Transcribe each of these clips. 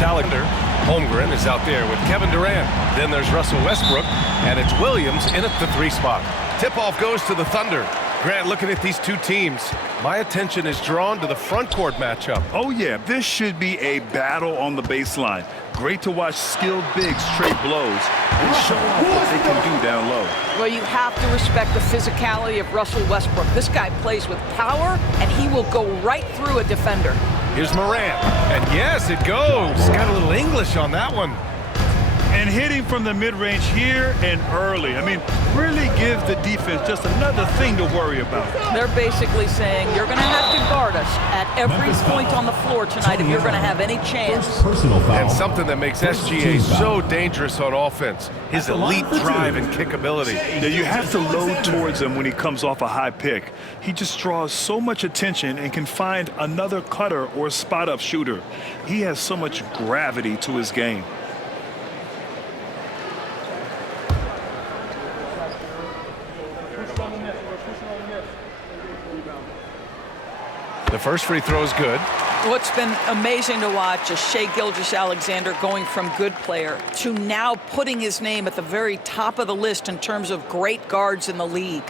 Alexander. Holmgren is out there with Kevin Durant. Then there's Russell Westbrook, and it's Williams in at the 3 spot. Tip-off goes to the Thunder. Grant, looking at these two teams, my attention is drawn to the front court matchup. Oh, yeah, this should be a battle on the baseline. Great to watch skilled bigs trade blows and show off what they can do down low. Well, you have to respect the physicality of Russell Westbrook. This guy plays with power, and he will go right through a defender. Here's Morant, and yes, it goes. Got a little English on that one. And hitting from the mid-range here and early. I mean, really gives the defense just another thing to worry about. They're basically saying you're going to have to guard us at every point on the floor tonight if you're going to have any chance. And something that makes SGA so dangerous on offense, his elite drive and kick ability. Now, you have to load towards him when he comes off a high pick. He just draws so much attention and can find another cutter or spot-up shooter. He has so much gravity to his game. The first free throw is good. What's been amazing to watch is Shai Gilgeous-Alexander going from good player to now putting his name at the very top of the list in terms of great guards in the league.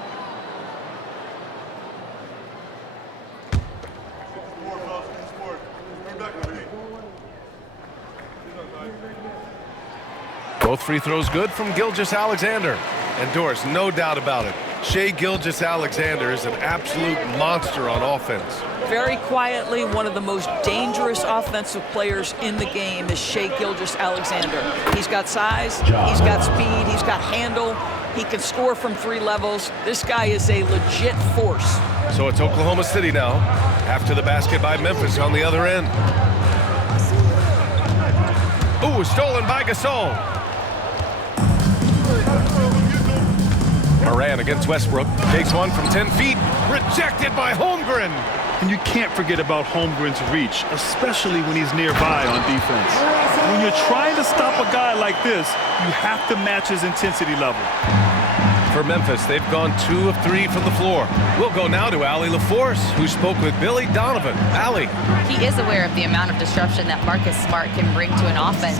Both free throws good from Gilgeous-Alexander. And Doris, no doubt about it, Shai Gilgeous-Alexander is an absolute monster on offense. Very quietly, one of the most dangerous offensive players in the game is Shai Gilgeous-Alexander. He's got size, he's got speed, he's got handle, he can score from 3 levels. This guy is a legit force. So it's Oklahoma City now, after the basket by Memphis on the other end. Ooh, stolen by Gasol. Morant against Westbrook, takes one from 10 feet, rejected by Holmgren. And you can't forget about Holmgren's reach, especially when he's nearby on defense. When you're trying to stop a guy like this, you have to match his intensity level. For Memphis, they've gone 2 of 3 from the floor. We'll go now to Allie LaForce, who spoke with Billy Donovan. Allie. He is aware of the amount of disruption that Marcus Smart can bring to an offense.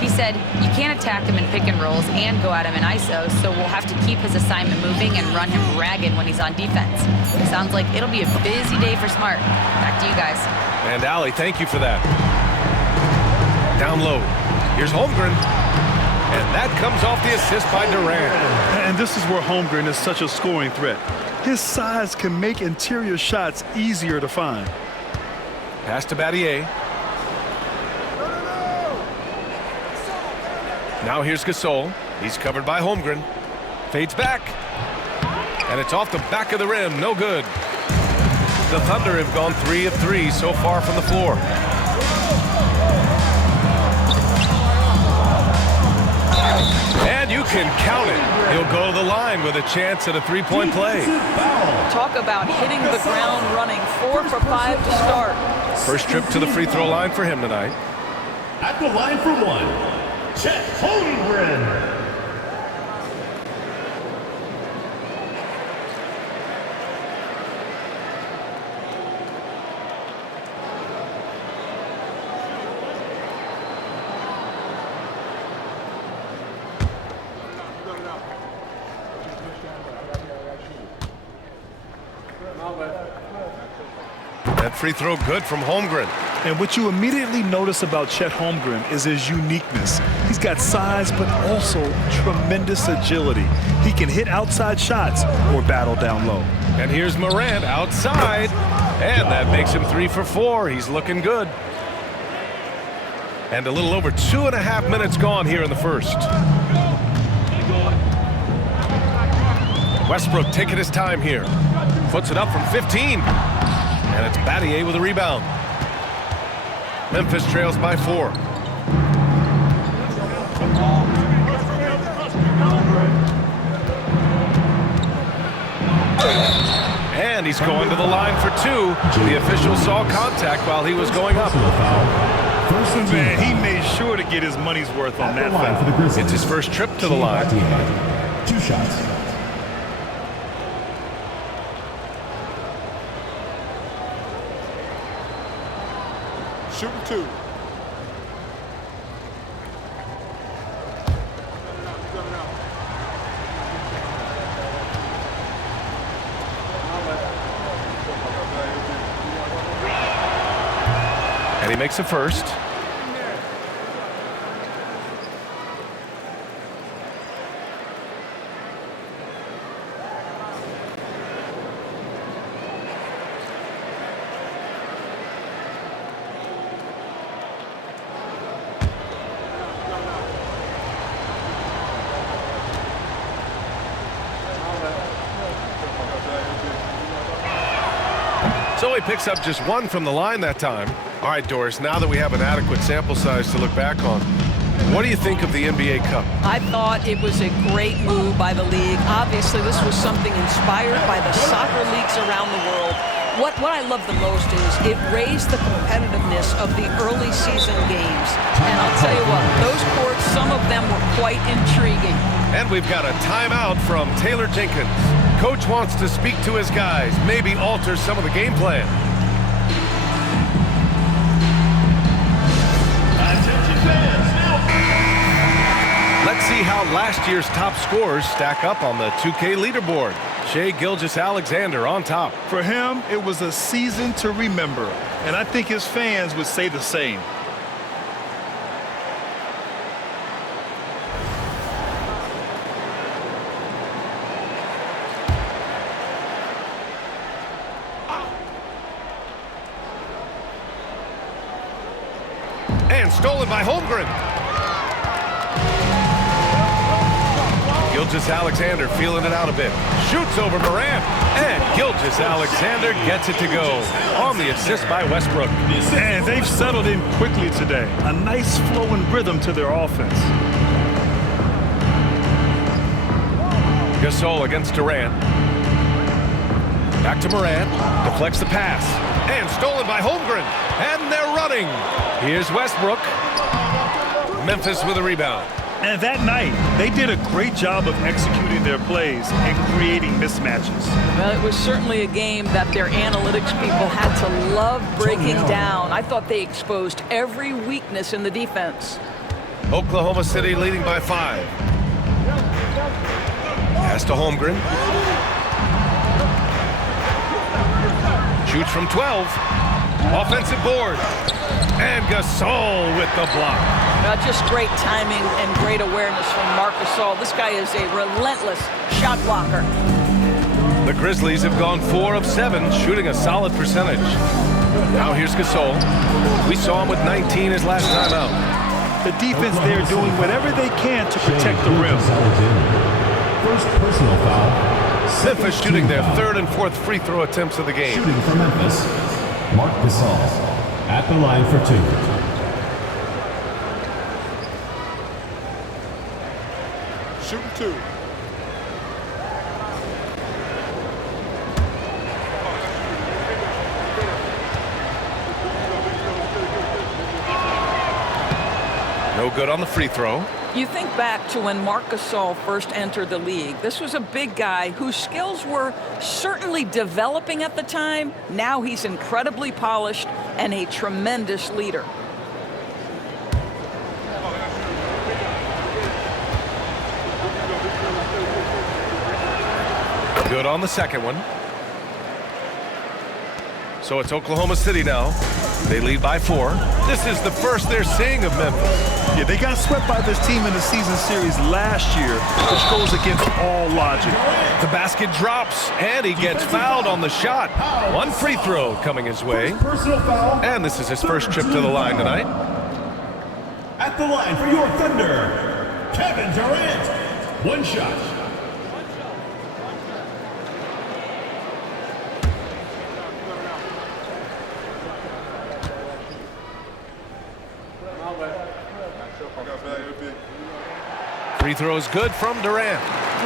He said, you can't attack him in pick and rolls and go at him in ISO, so we'll have to keep his assignment moving and run him ragged when he's on defense. It sounds like it'll be a busy day for Smart. Back to you guys. And Allie, thank you for that. Down low. Here's Holmgren. And that comes off the assist by Durant. And this is where Holmgren is such a scoring threat. His size can make interior shots easier to find. Pass to Battier. Now here's Gasol. He's covered by Holmgren. Fades back. And it's off the back of the rim. No good. The Thunder have gone 3 of 3 so far from the floor. And you can count it. He'll go to the line with a chance at a 3-point play. Talk about hitting the ground running. 4 for 5 to start. First trip to the free throw line for him tonight. At the line for 1, Chet Holmgren. That free throw good from Holmgren. And what you immediately notice about Chet Holmgren is his uniqueness. He's got size, but also tremendous agility. He can hit outside shots or battle down low. And here's Morant outside. And that makes him 3 for 4. He's looking good. And a little over 2.5 minutes gone here in the first. Westbrook taking his time here. Puts it up from 15. And it's Battier with a rebound. Memphis trails by 4. And he's going to the line for 2. The official saw contact while he was going up. Man, he made sure to get his money's worth on that foul. It's his first trip to the line. 2 shots. Shooting 2. makes a first. So he picks up just one from the line that time. All right, Doris, now that we have an adequate sample size to look back on, what do you think of the NBA Cup? I thought it was a great move by the league. Obviously, this was something inspired by the soccer leagues around the world. What I love the most is it raised the competitiveness of the early season games. And I'll tell you what, those courts, some of them were quite intriguing. And we've got a timeout from Taylor Jenkins. Coach wants to speak to his guys, maybe alter some of the game plan. Attention fans, now. Let's see how last year's top scorers stack up on the 2K leaderboard. Shai Gilgeous-Alexander on top. For him, it was a season to remember, and I think his fans would say the same. And stolen by Holmgren. Gilgeous-Alexander feeling it out a bit. Shoots over Morant. And Gilgeous-Alexander gets it to go on the assist by Westbrook. And they've settled in quickly today. A nice flowing rhythm to their offense. Gasol against Durant. Back to Morant. Deflects the pass. And stolen by Holmgren. And they're running. Here's Westbrook. Memphis with a rebound. And that night, they did a great job of executing their plays and creating mismatches. Well, it was certainly a game that their analytics people had to love breaking down. I thought they exposed every weakness in the defense. Oklahoma City leading by 5. Pass to Holmgren. Shoots from 12. Offensive board. And Gasol with the block. Just great timing and great awareness from Marc Gasol. This guy is a relentless shot blocker. The Grizzlies have gone 4 of 7, shooting a solid percentage. Now here's Gasol. We saw him with 19 his last time out. The defense there doing whatever they can to protect the rim. First personal foul. Memphis shooting their 3rd and 4th free throw attempts of the game. Shooting for Memphis, Marc Gasol at the line for 2. Shooting 2. No good on the free throw. You think back to when Marc Gasol first entered the league. This was a big guy whose skills were certainly developing at the time. Now he's incredibly polished and a tremendous leader. Good on the second one. So it's Oklahoma City now. They lead by 4. This is the first they're seeing of Memphis. Yeah, they got swept by this team in the season series last year, which goes against all logic. The basket drops, and he gets fouled on the shot. One free throw coming his way. Personal foul. And this is his first trip to the line tonight. At the line for your Thunder, Kevin Durant. One shot. Free throw is good from Durant.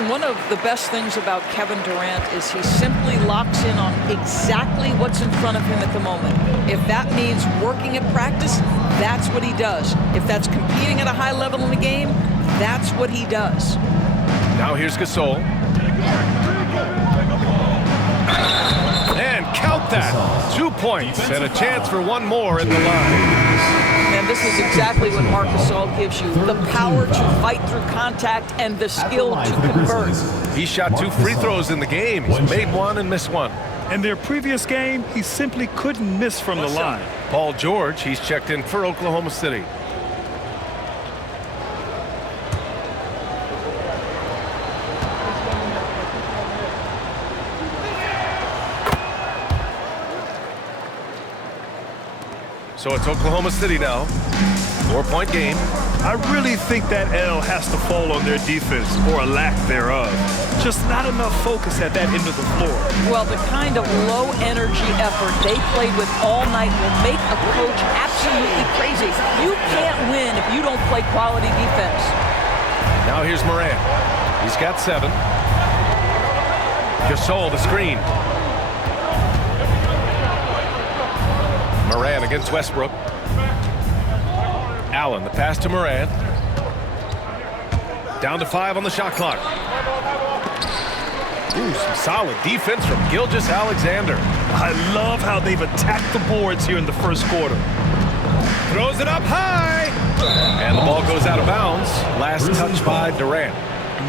One of the best things about Kevin Durant is he simply locks in on exactly what's in front of him at the moment. If that means working at practice, that's what he does. If that's competing at a high level in the game, that's what he does. Now here's Gasol. And count that. 2 points and a chance for one more in the line. And this is exactly what Marc Gasol gives you. The power to fight through contact and the skill to convert. He shot 2 free throws in the game. He's made 1 and missed 1. In their previous game, he simply couldn't miss from the line. Paul George, he's checked in for Oklahoma City. So it's Oklahoma City now. 4-point game. I really think that L has to fall on their defense, or a lack thereof. Just not enough focus at that end of the floor. Well, the kind of low-energy effort they played with all night will make a coach absolutely crazy. You can't win if you don't play quality defense. Now here's Morant. He's got 7. Gasol, the screen. Morant against Westbrook. Allen, the pass to Morant. Down to 5 on the shot clock. Ooh, some solid defense from Gilgeous-Alexander. I love how they've attacked the boards here in the first quarter. Throws it up high. And the ball goes out of bounds. Last touch by Durant.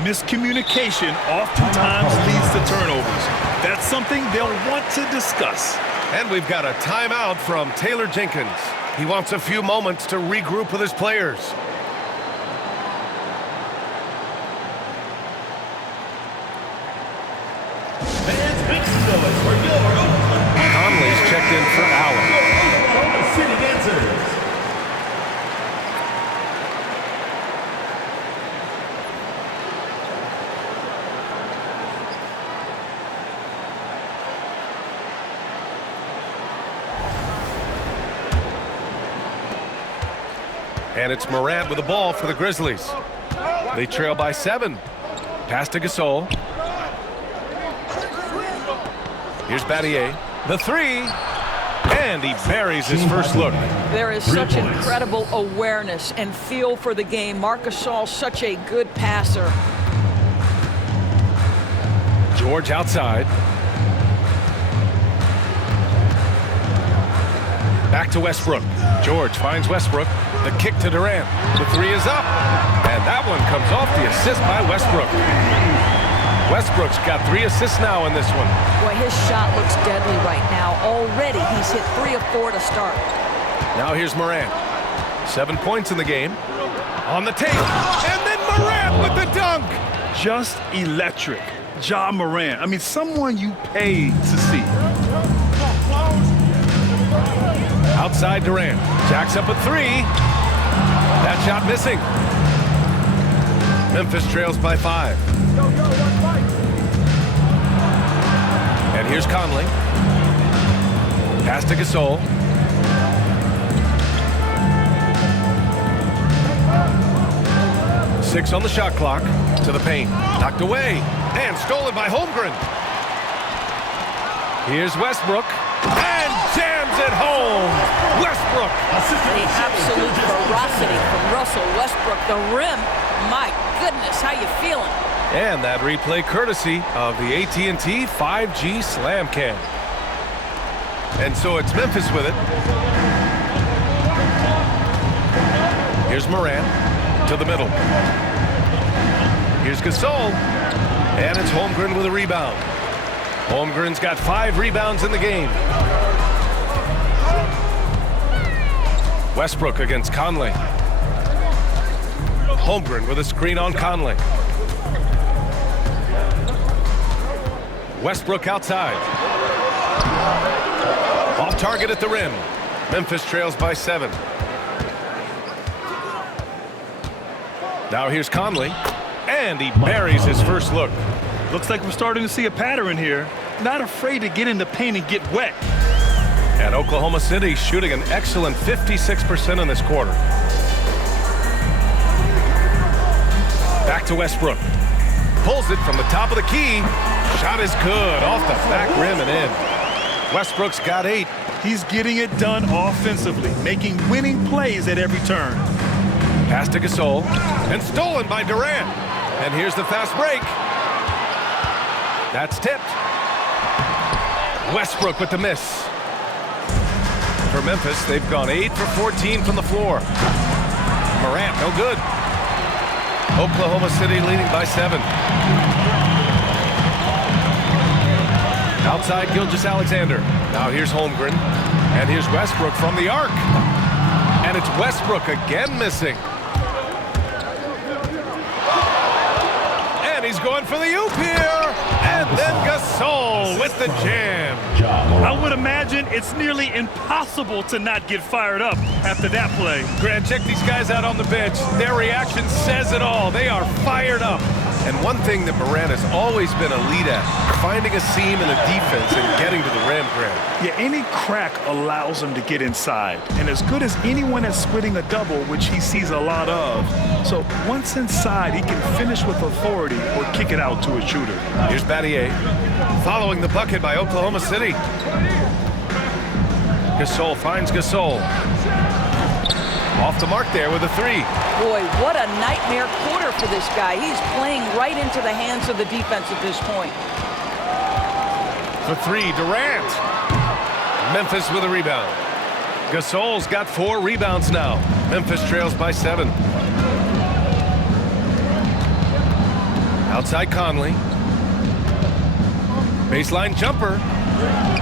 Miscommunication oftentimes leads to turnovers. That's something they'll want to discuss. And we've got a timeout from Taylor Jenkins. He wants a few moments to regroup with his players. Conley's checked in for Allen. City answers. And it's Morant with the ball for the Grizzlies. They trail by 7. Pass to Gasol. Here's Battier. The 3. And he buries his first look. There is such incredible awareness and feel for the game. Marc Gasol's such a good passer. George outside. Back to Westbrook. George finds Westbrook. The kick to Durant. The 3 is up. And that one comes off the assist by Westbrook. Westbrook's got 3 assists now in this one. Boy, his shot looks deadly right now. Already he's hit 3 of 4 to start. Now here's Morant. 7 points in the game. On the tape. And then Morant with the dunk. Just electric. Ja Morant. I mean, someone you pay to see. Outside Durant. Jacks up a 3. That shot missing. Memphis trails by 5. And here's Conley. Pass to Gasol. Six on the shot clock. To the paint. Knocked away. And stolen by Holmgren. Here's Westbrook. And jams it home. Westbrook. The absolute ferocity from Russell Westbrook. The rim. My goodness, how you feeling? And that replay courtesy of the AT&T 5G Slam Cam. And so it's Memphis with it. Here's Morant to the middle. Here's Gasol. And it's Holmgren with a rebound. Holmgren's got 5 rebounds in the game. Westbrook against Conley. Holmgren with a screen on Conley. Westbrook outside. Off target at the rim. Memphis trails by 7. Now here's Conley. And he buries his first look. Looks like we're starting to see a pattern here. Not afraid to get in the paint and get wet. And Oklahoma City shooting an excellent 56% in this quarter. Back to Westbrook. Pulls it from the top of the key. Shot is good. Off the back rim and in. Westbrook's got 8. He's getting it done offensively, making winning plays at every turn. Pass to Gasol. And stolen by Durant. And here's the fast break. That's tipped. Westbrook with the miss. For Memphis, they've gone 8 for 14 from the floor. Morant, no good. Oklahoma City leading by 7. Outside Gilgeous-Alexander. Now here's Holmgren. And here's Westbrook from the arc. And it's Westbrook again missing. And he's going for the oop here. And then Gasol with the jam. I would imagine it's nearly impossible to not get fired up after that play. Grant, check these guys out on the bench. Their reaction says it all. They are fired up. And one thing that Morant has always been a lead at, finding a seam in the defense and getting to the rim, Grant. Yeah, any crack allows him to get inside. And as good as anyone at splitting a double, which he sees a lot of. So once inside, he can finish with authority or kick it out to a shooter. Here's Battier following the bucket by Oklahoma City. Gasol finds Gasol. Off the mark there with a three. Boy, what a nightmare quarter for this guy. He's playing right into the hands of the defense at this point. For three, Durant. Memphis with a rebound. Gasol's got 4 rebounds now. Memphis trails by 7. Outside Conley. Baseline jumper.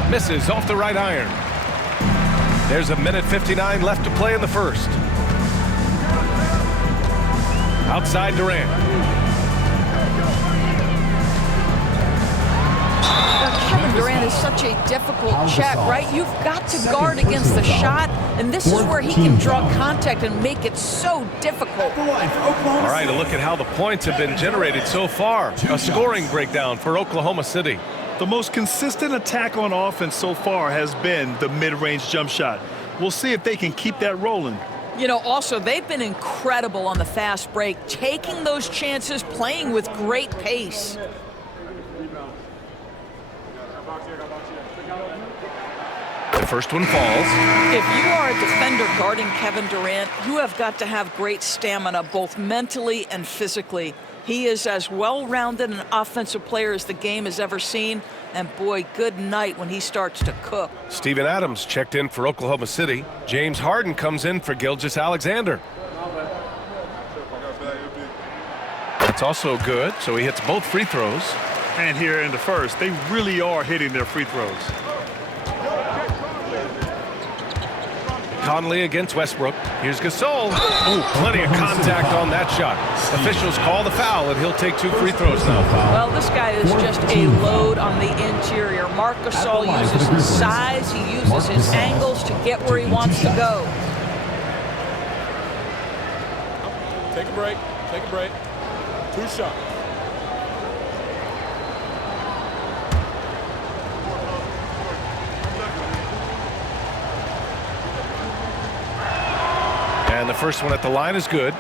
Misses off the right iron. There's a minute 59 left to play in the first. Outside Durant. Kevin Durant is such a difficult check, right? You've got to guard against the shot, and this is where he can draw contact and make it so difficult. All right, a look at how the points have been generated so far. A scoring breakdown for Oklahoma City. The most consistent attack on offense so far has been the mid-range jump shot. We'll see if they can keep that rolling. You know, also, they've been incredible on the fast break, taking those chances, playing with great pace. The first one falls. If you are a defender guarding Kevin Durant, you have got to have great stamina, both mentally and physically. He is as well-rounded an offensive player as the game has ever seen. And boy, good night when he starts to cook. Steven Adams checked in for Oklahoma City. James Harden comes in for Gilgeous-Alexander. That's also good, so he hits both free throws. And here in the first, they really are hitting their free throws. Conley against Westbrook. Here's Gasol. Ooh, plenty of contact on that shot. Officials call the foul, and he'll take 2 free throws now. Well, this guy is just a load on the interior. Marc Gasol uses his size, he uses his angles to get where he wants to go. Take a break. Take a break. 2 shots. And the first one at the line is good.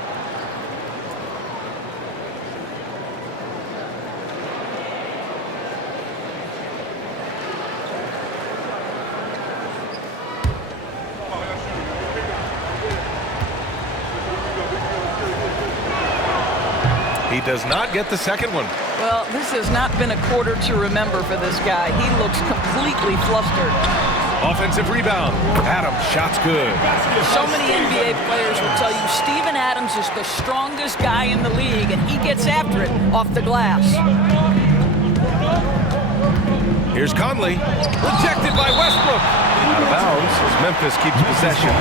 He does not get the second one. Well, this has not been a quarter to remember for this guy. He looks completely flustered. Offensive rebound. Adams, shot's good. So many NBA players will tell you Steven Adams is the strongest guy in the league, and he gets after it off the glass. Here's Conley. Rejected by Westbrook. Out of bounds as Memphis keeps possession.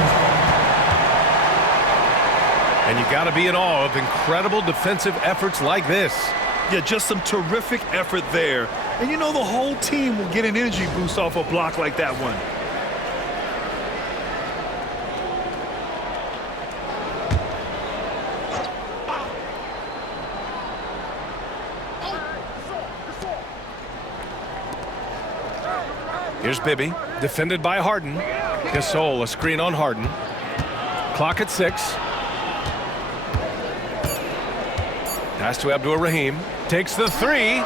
And you got to be in awe of incredible defensive efforts like this. Yeah, just some terrific effort there. And you know the whole team will get an energy boost off a block like that one. Here's Bibby, defended by Harden. Gasol, a screen on Harden. Clock at 6. Pass to Abdur-Rahim. Takes the 3.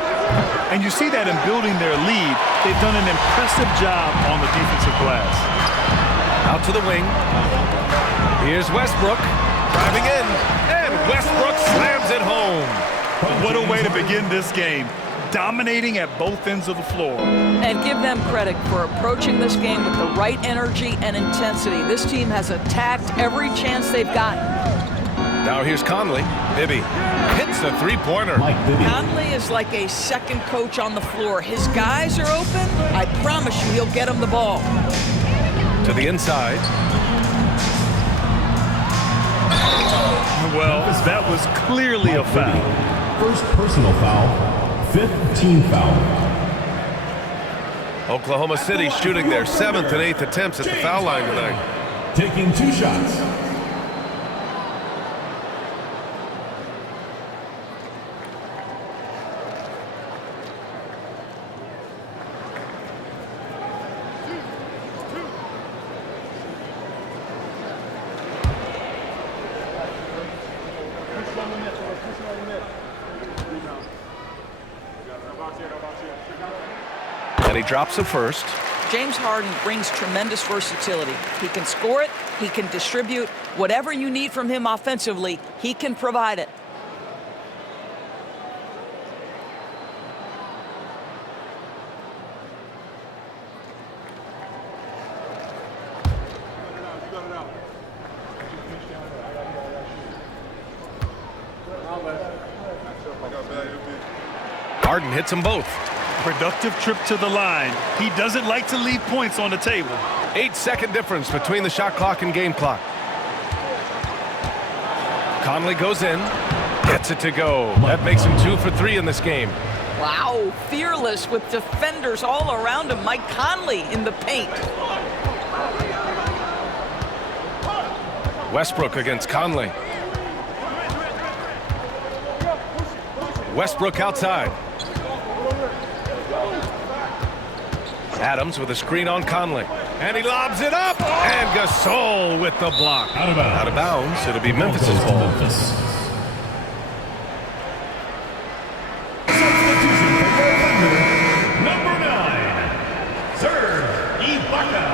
And you see that in building their lead, they've done an impressive job on the defensive glass. Out to the wing. Here's Westbrook driving in, and Westbrook slams it home. What a way to begin this game. Dominating at both ends of the floor. And give them credit for approaching this game with the right energy and intensity. This team has attacked every chance they've gotten. Now here's Conley. Bibby hits a three-pointer. Conley is like a second coach on the floor. His guys are open. I promise you he'll get them the ball. To the inside. Well, that was clearly a foul. First personal foul, 5th team foul. Oklahoma City shooting their 7th and 8th attempts at the foul line tonight. Taking 2 shots. And he drops a first. James Harden brings tremendous versatility. He can score it, he can distribute. Whatever you need from him offensively, he can provide it. Harden hits them both. Productive trip to the line. He doesn't like to leave points on the table. 8-second difference between the shot clock and game clock. Conley goes in, gets it to go. That makes him 2 for 3 in this game. Wow, fearless with defenders all around him. Mike Conley in the paint. Westbrook against Conley. Westbrook outside. Adams with a screen on Conley. And he lobs it up. And Gasol with the block. Out of bounds. Out of bounds. It'll be Memphis's ball. Memphis. Number 9, Serge Ibaka.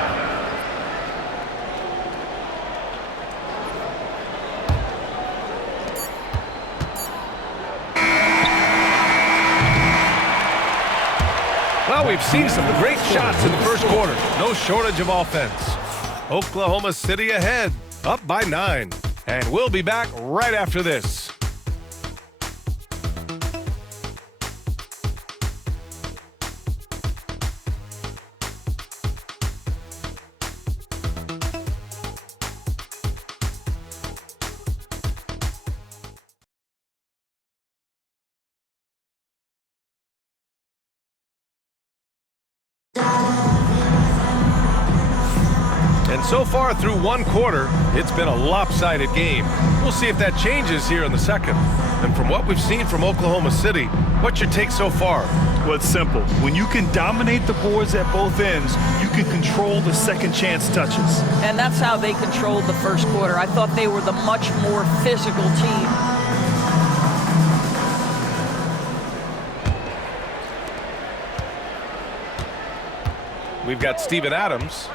Well, we've seen some great shots in the first quarter. No shortage of offense. Oklahoma City ahead, up by 9. And we'll be back right after this. And so far through one quarter, it's been a lopsided game. We'll see if that changes here in the second. And from what we've seen from Oklahoma City, what's your take so far? Well, it's simple. When you can dominate the boards at both ends, you can control the second chance touches. And that's how they controlled the first quarter. I thought they were the much more physical team. We've got Steven Adams,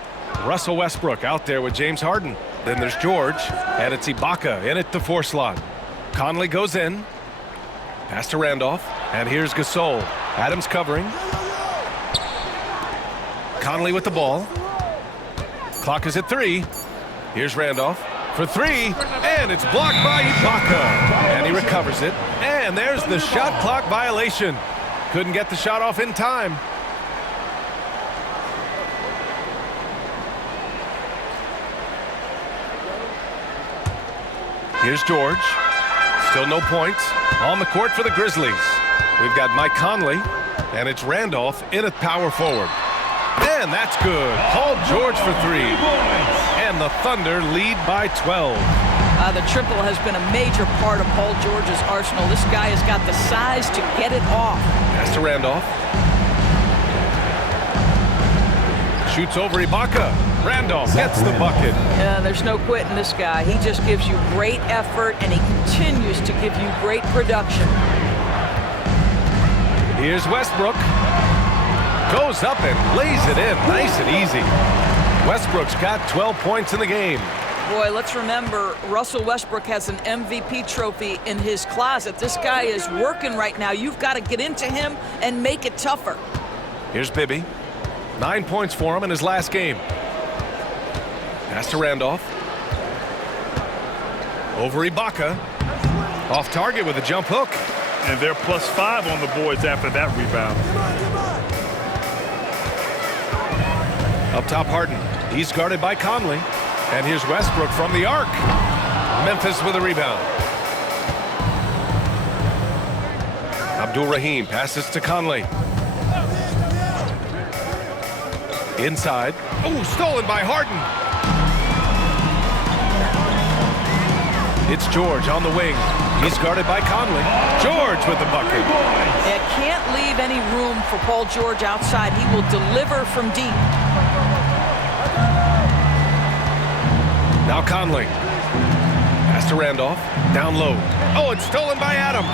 Russell Westbrook out there with James Harden. Then there's George, and it's Ibaka in at the 4 slot. Conley goes in. Pass to Randolph, and here's Gasol. Adams covering. Conley with the ball. Clock is at 3. Here's Randolph for 3, and it's blocked by Ibaka. And he recovers it, and there's the shot clock violation. Couldn't get the shot off in time. Here's George. Still no points. On the court for the Grizzlies. We've got Mike Conley, and it's Randolph in at power forward. And that's good. Paul George for 3. And the Thunder lead by 12. The triple has been a major part of Paul George's arsenal. This guy has got the size to get it off. Pass to Randolph. Shoots over Ibaka. Randolph gets the bucket. There's no quitting this guy. He just gives you great effort, and he continues to give you great production. Here's Westbrook. Goes up and lays it in nice and easy. Westbrook's got 12 points in the game. Boy, let's remember, Russell Westbrook has an MVP trophy in his closet. This guy is working right now. You've got to get into him and make it tougher. Here's Bibby. 9 points for him in his last game. Pass to Randolph. Over Ibaka. Off target with a jump hook. And they're +5 on the boards after that rebound. Up top, Harden. He's guarded by Conley. And here's Westbrook from the arc. Memphis with a rebound. Abdul-Rahim passes to Conley. Inside. Oh, stolen by Harden. It's George on the wing. He's guarded by Conley. George with the bucket. Yeah, can't leave any room for Paul George outside. He will deliver from deep. Now Conley. Pass to Randolph. Down low. Oh, it's stolen by Adams.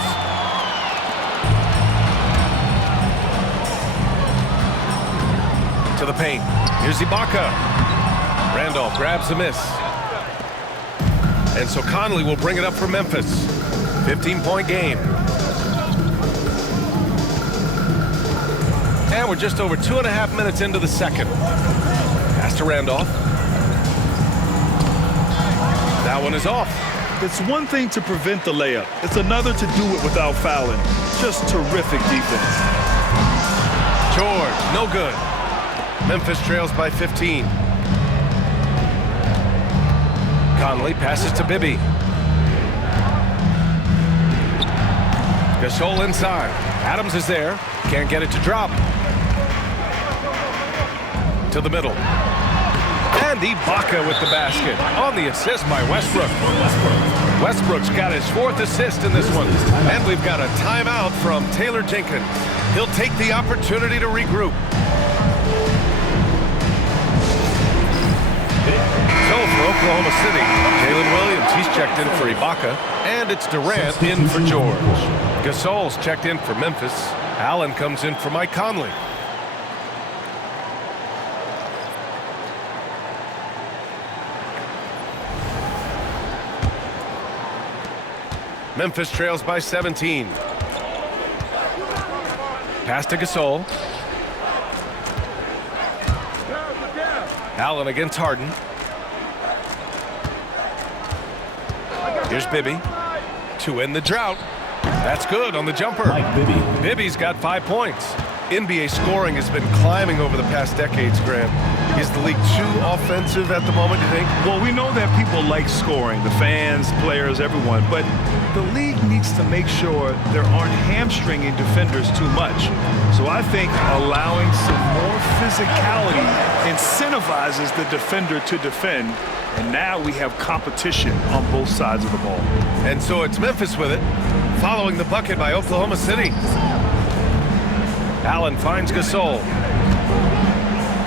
To the paint. Here's Ibaka. Randolph grabs the miss. And so Conley will bring it up for Memphis. 15-point game. And we're just over 2.5 minutes into the second. Pass to Randolph. That one is off. It's one thing to prevent the layup. It's another to do it without fouling. Just terrific defense. George, no good. Memphis trails by 15. Conley passes to Bibby. Gasol inside. Adams is there. Can't get it to drop. To the middle. And Ibaka with the basket. On the assist by Westbrook. Westbrook's got his 4th assist in this one. And we've got a timeout from Taylor Jenkins. He'll take the opportunity to regroup. So for Oklahoma City, Jalen Williams, he's checked in for Ibaka. And it's Durant in for George. Gasol's checked in for Memphis. Allen comes in for Mike Conley. Memphis trails by 17. Pass to Gasol. Allen against Harden. Here's Bibby. To end the drought. That's good on the jumper. Bibby's got 5 points. NBA scoring has been climbing over the past decades, Grant. Is the league too offensive at the moment, you think? Well, we know that people like scoring, the fans, players, everyone, but the league needs to make sure there aren't hamstringing defenders too much. So I think allowing some more physicality incentivizes the defender to defend, and now we have competition on both sides of the ball. And so it's Memphis with it, following the bucket by Oklahoma City. Allen finds Gasol.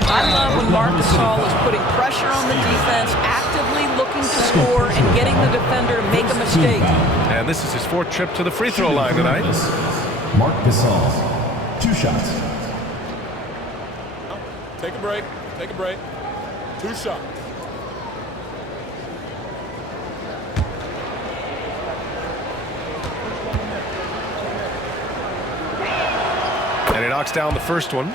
I love when Marc Gasol is putting pressure on the defense, actively looking to score and getting the defender to make a mistake. And this is his 4th trip to the free throw line tonight. Marc Gasol, 2 shots. Take a break. Take a break. 2 shots. And he knocks down the first one.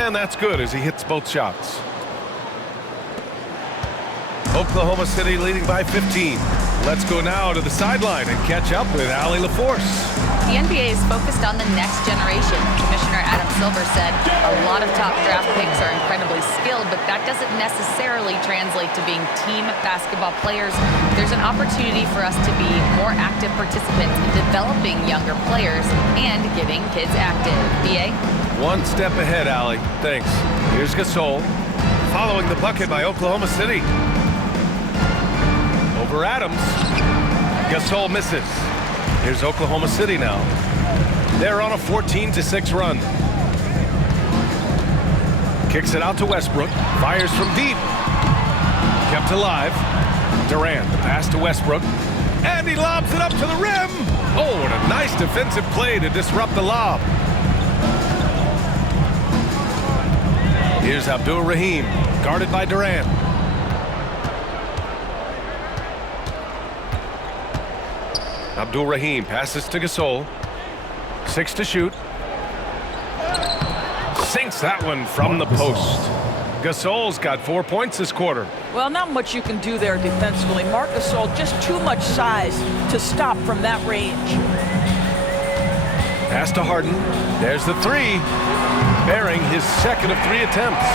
And that's good as he hits both shots. Oklahoma City leading by 15. Let's go now to the sideline and catch up with Allie LaForce. The NBA is focused on the next generation. Commissioner Adam Silver said a lot of top draft picks are incredibly skilled, but that doesn't necessarily translate to being team basketball players. There's an opportunity for us to be more active participants in developing younger players and getting kids active. BA? One step ahead, Allie. Thanks. Here's Gasol, following the bucket by Oklahoma City. Over Adams. Gasol misses. Here's Oklahoma City now. They're on a 14-6 run. Kicks it out to Westbrook. Fires from deep. Kept alive. Durant, the pass to Westbrook. And he lobs it up to the rim. Oh, and a nice defensive play to disrupt the lob. Here's Abdul-Rahim, guarded by Durant. Abdul-Rahim passes to Gasol. 6 to shoot. Sinks that one from the post. Gasol's got 4 points this quarter. Well, not much you can do there defensively. Marc Gasol, just too much size to stop from that range. Pass to Harden. There's the three. Bearing his second of 3 attempts.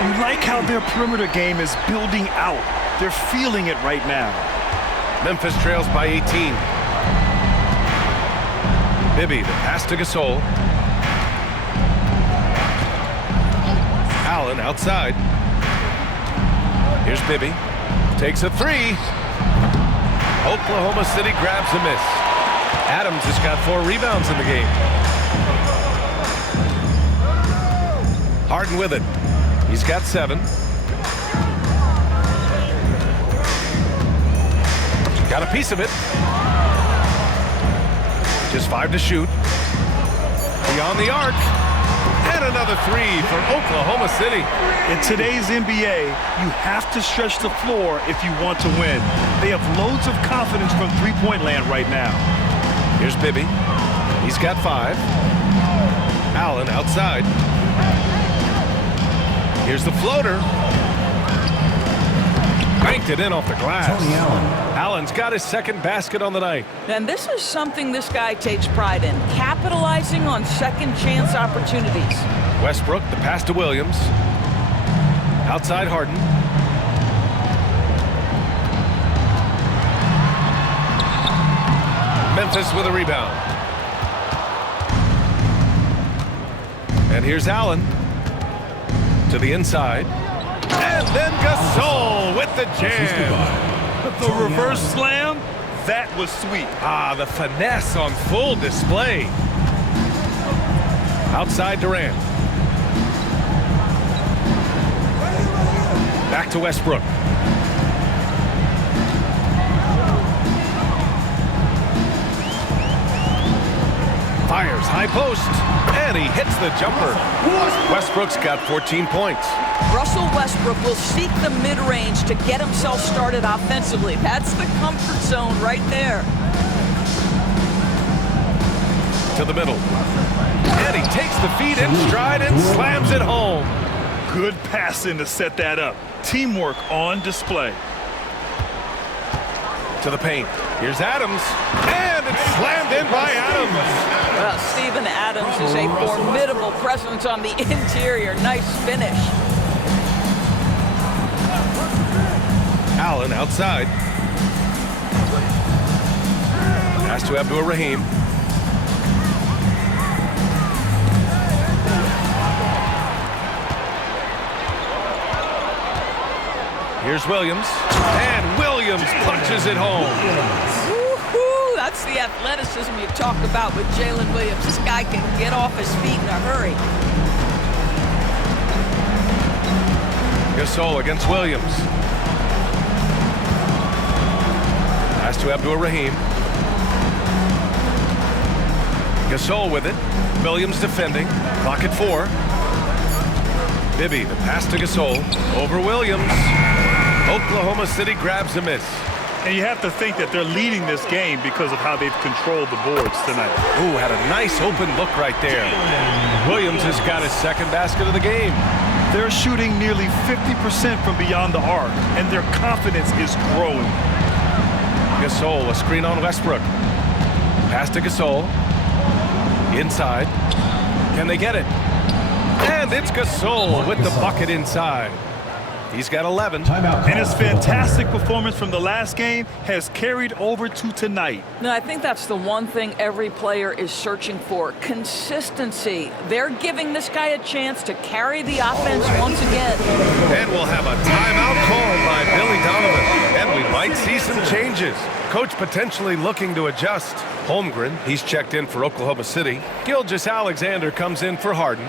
You like how their perimeter game is building out. They're feeling it right now. Memphis trails by 18. Bibby, the pass to Gasol. Allen outside. Here's Bibby. Takes a 3. Oklahoma City grabs a miss. Adams has got 4 rebounds in the game. Harden with it. He's got 7. Got a piece of it. Just 5 to shoot. Beyond the arc. And another 3 for Oklahoma City. In today's NBA, you have to stretch the floor if you want to win. They have loads of confidence from three-point land right now. Here's Bibby. He's got 5. Allen outside. Here's the floater. Banked it in off the glass. Tony Allen. Allen's got his second basket on the night. And this is something this guy takes pride in, capitalizing on second chance opportunities. Westbrook, the pass to Williams. Outside Harden. Memphis with a rebound. And here's Allen to the inside. And then Gasol with the jam. The reverse slam, that was sweet. Ah, the finesse on full display. Outside Durant. Back to Westbrook. Fires high post, and he hits the jumper. Westbrook's got 14 points. Russell Westbrook will seek the mid-range to get himself started offensively. That's the comfort zone right there. To the middle. And he takes the feed in stride and slams it home. Good passing to set that up. Teamwork on display. To the paint. Here's Adams. And it's slammed in by Adams. Well, Steven Adams is a formidable presence on the interior. Nice finish. Allen outside. Pass to Abdul-Rahim. Here's Williams. And Williams punches it home. Woo-hoo, that's the athleticism you talk about with Jalen Williams. This guy can get off his feet in a hurry. Gasol against Williams. Pass to Abdul-Rahim. Gasol with it. Williams defending. Clock at 4. Bibby, the pass to Gasol. Over Williams. Oklahoma City grabs a miss. And you have to think that they're leading this game because of how they've controlled the boards tonight. Ooh, had a nice open look right there. Williams has got his second basket of the game. They're shooting nearly 50% from beyond the arc, and their confidence is growing. Gasol, a screen on Westbrook. Pass to Gasol. Inside. Can they get it? And it's Gasol with the bucket inside. He's got 11. And his fantastic performance from the last game has carried over to tonight. No, I think that's the one thing every player is searching for. Consistency. They're giving this guy a chance to carry the offense once again. And we'll have a timeout called by Billy Donovan. And we might see some changes. Coach potentially looking to adjust. Holmgren, he's checked in for Oklahoma City. Gilgeous-Alexander comes in for Harden.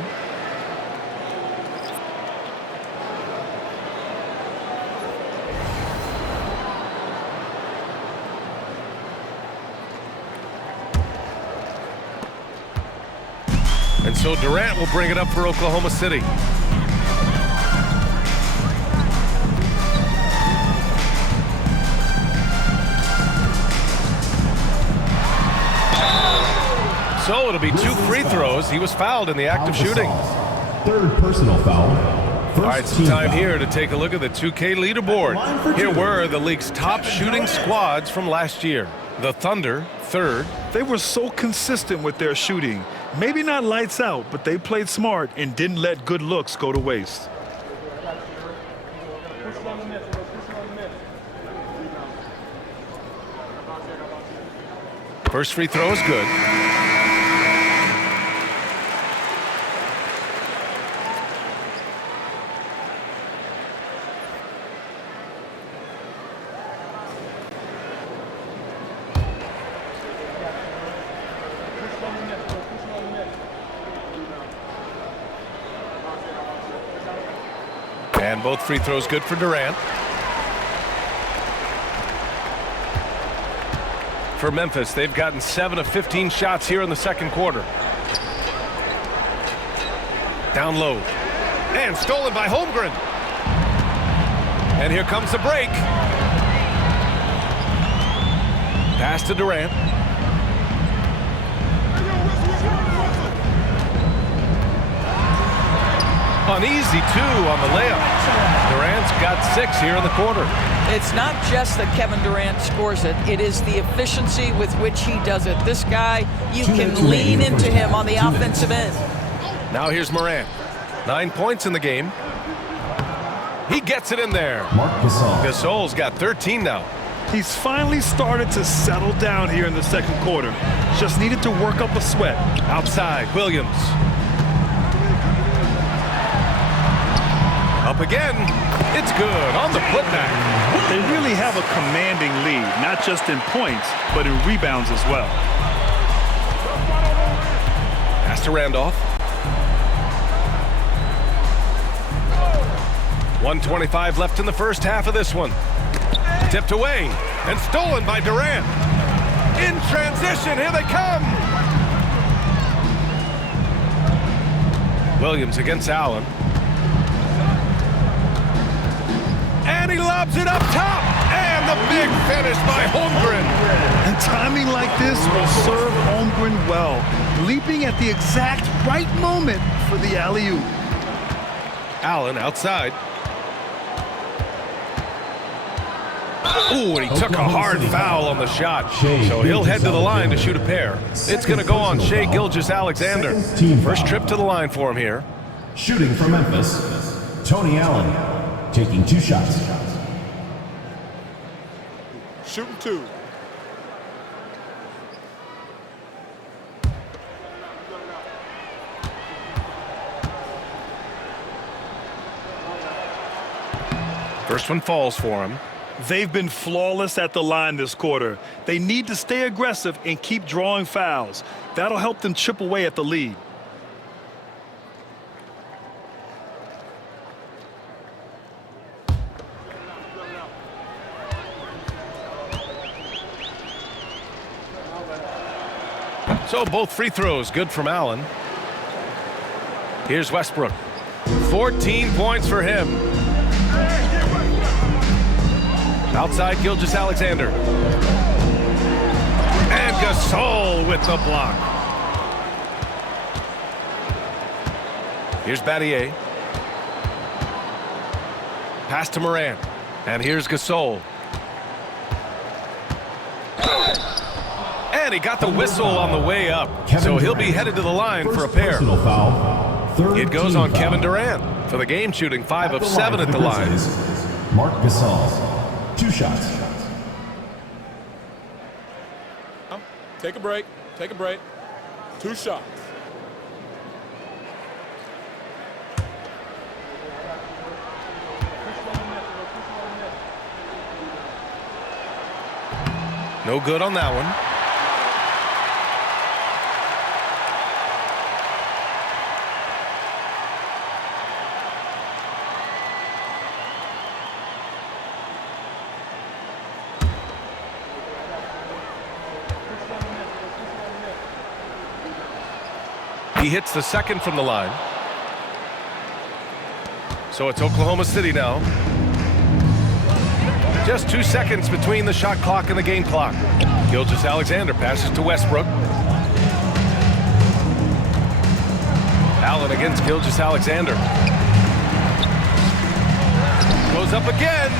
And so Durant will bring it up for Oklahoma City. it'll be 2 free throws. He was fouled in the act of shooting. Third personal foul. All right, some time here to take a look at the 2K leaderboard. Here were the league's top shooting squads from last year. The Thunder, 3rd. They were so consistent with their shooting. Maybe not lights out, but they played smart and didn't let good looks go to waste. First free throw is good. And both free throws good for Durant. For Memphis, they've gotten 7 of 15 shots here in the second quarter. Down low. And stolen by Holmgren. And here comes the break. Pass to Durant. Uneasy 2 on the layup. Durant's got 6 here in the quarter. It's not just that Kevin Durant scores it. It is the efficiency with which he does it. This guy, you can lean into him on the offensive end. Now here's Morant. 9 points in the game. He gets it in there. Mark Gasol. Gasol's got 13 now. He's finally started to settle down here in the second quarter. Just needed to work up a sweat. Outside, Williams. Up again. It's good on the putback. They really have a commanding lead, not just in points, but in rebounds as well. Pass to Randolph. 1:25 left in the first half of this one. Tipped away and stolen by Durant. In transition, here they come. Williams against Allen. And he lobs it up top. And the big finish by Holmgren. And timing like this will serve Holmgren well, leaping at the exact right moment for the alley-oop. Allen outside. Ooh, and he took a hard foul on the shot. So he'll head to the line to shoot a pair. It's going to go on Shai Gilgeous-Alexander. First trip to the line for him here. Shooting for Memphis, Tony Allen, taking 2 shots. Shooting 2. First one falls for him. They've been flawless at the line this quarter. They need to stay aggressive and keep drawing fouls. That'll help them chip away at the lead. So both free throws good from Allen. Here's Westbrook. 14 points for him. Outside Gilgeous-Alexander. And Gasol with the block. Here's Battier. Pass to Morant. And here's Gasol. And he got the whistle on the way up. So he'll be headed to the line for a pair. It goes on Kevin Durant for the game, shooting 5 of 7 at the line. Mark Gasol, 2 shots. Take a break. Take a break. 2 shots. No good on that one. He hits the second from the line. So it's Oklahoma City now. Just 2 seconds between the shot clock and the game clock. Gilgeous-Alexander passes to Westbrook. Allen against Gilgeous-Alexander. Goes up again.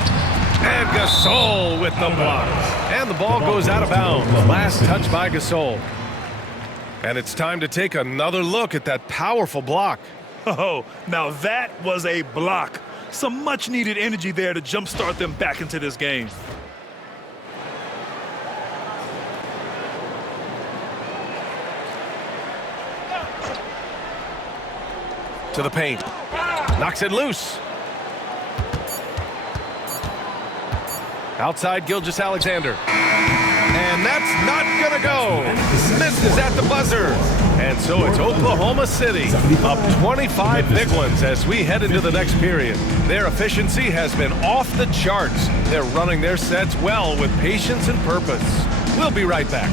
And Gasol with the block. And the ball goes out of bounds. Last touch by Gasol. And it's time to take another look at that powerful block. Oh, now that was a block. Some much-needed energy there to jumpstart them back into this game. To the paint. Knocks it loose. Outside Gilgeous-Alexander. And that's not going to go. Misses at the buzzer. And so it's Oklahoma City up 25 big ones as we head into the next period. Their efficiency has been off the charts. They're running their sets well with patience and purpose. We'll be right back.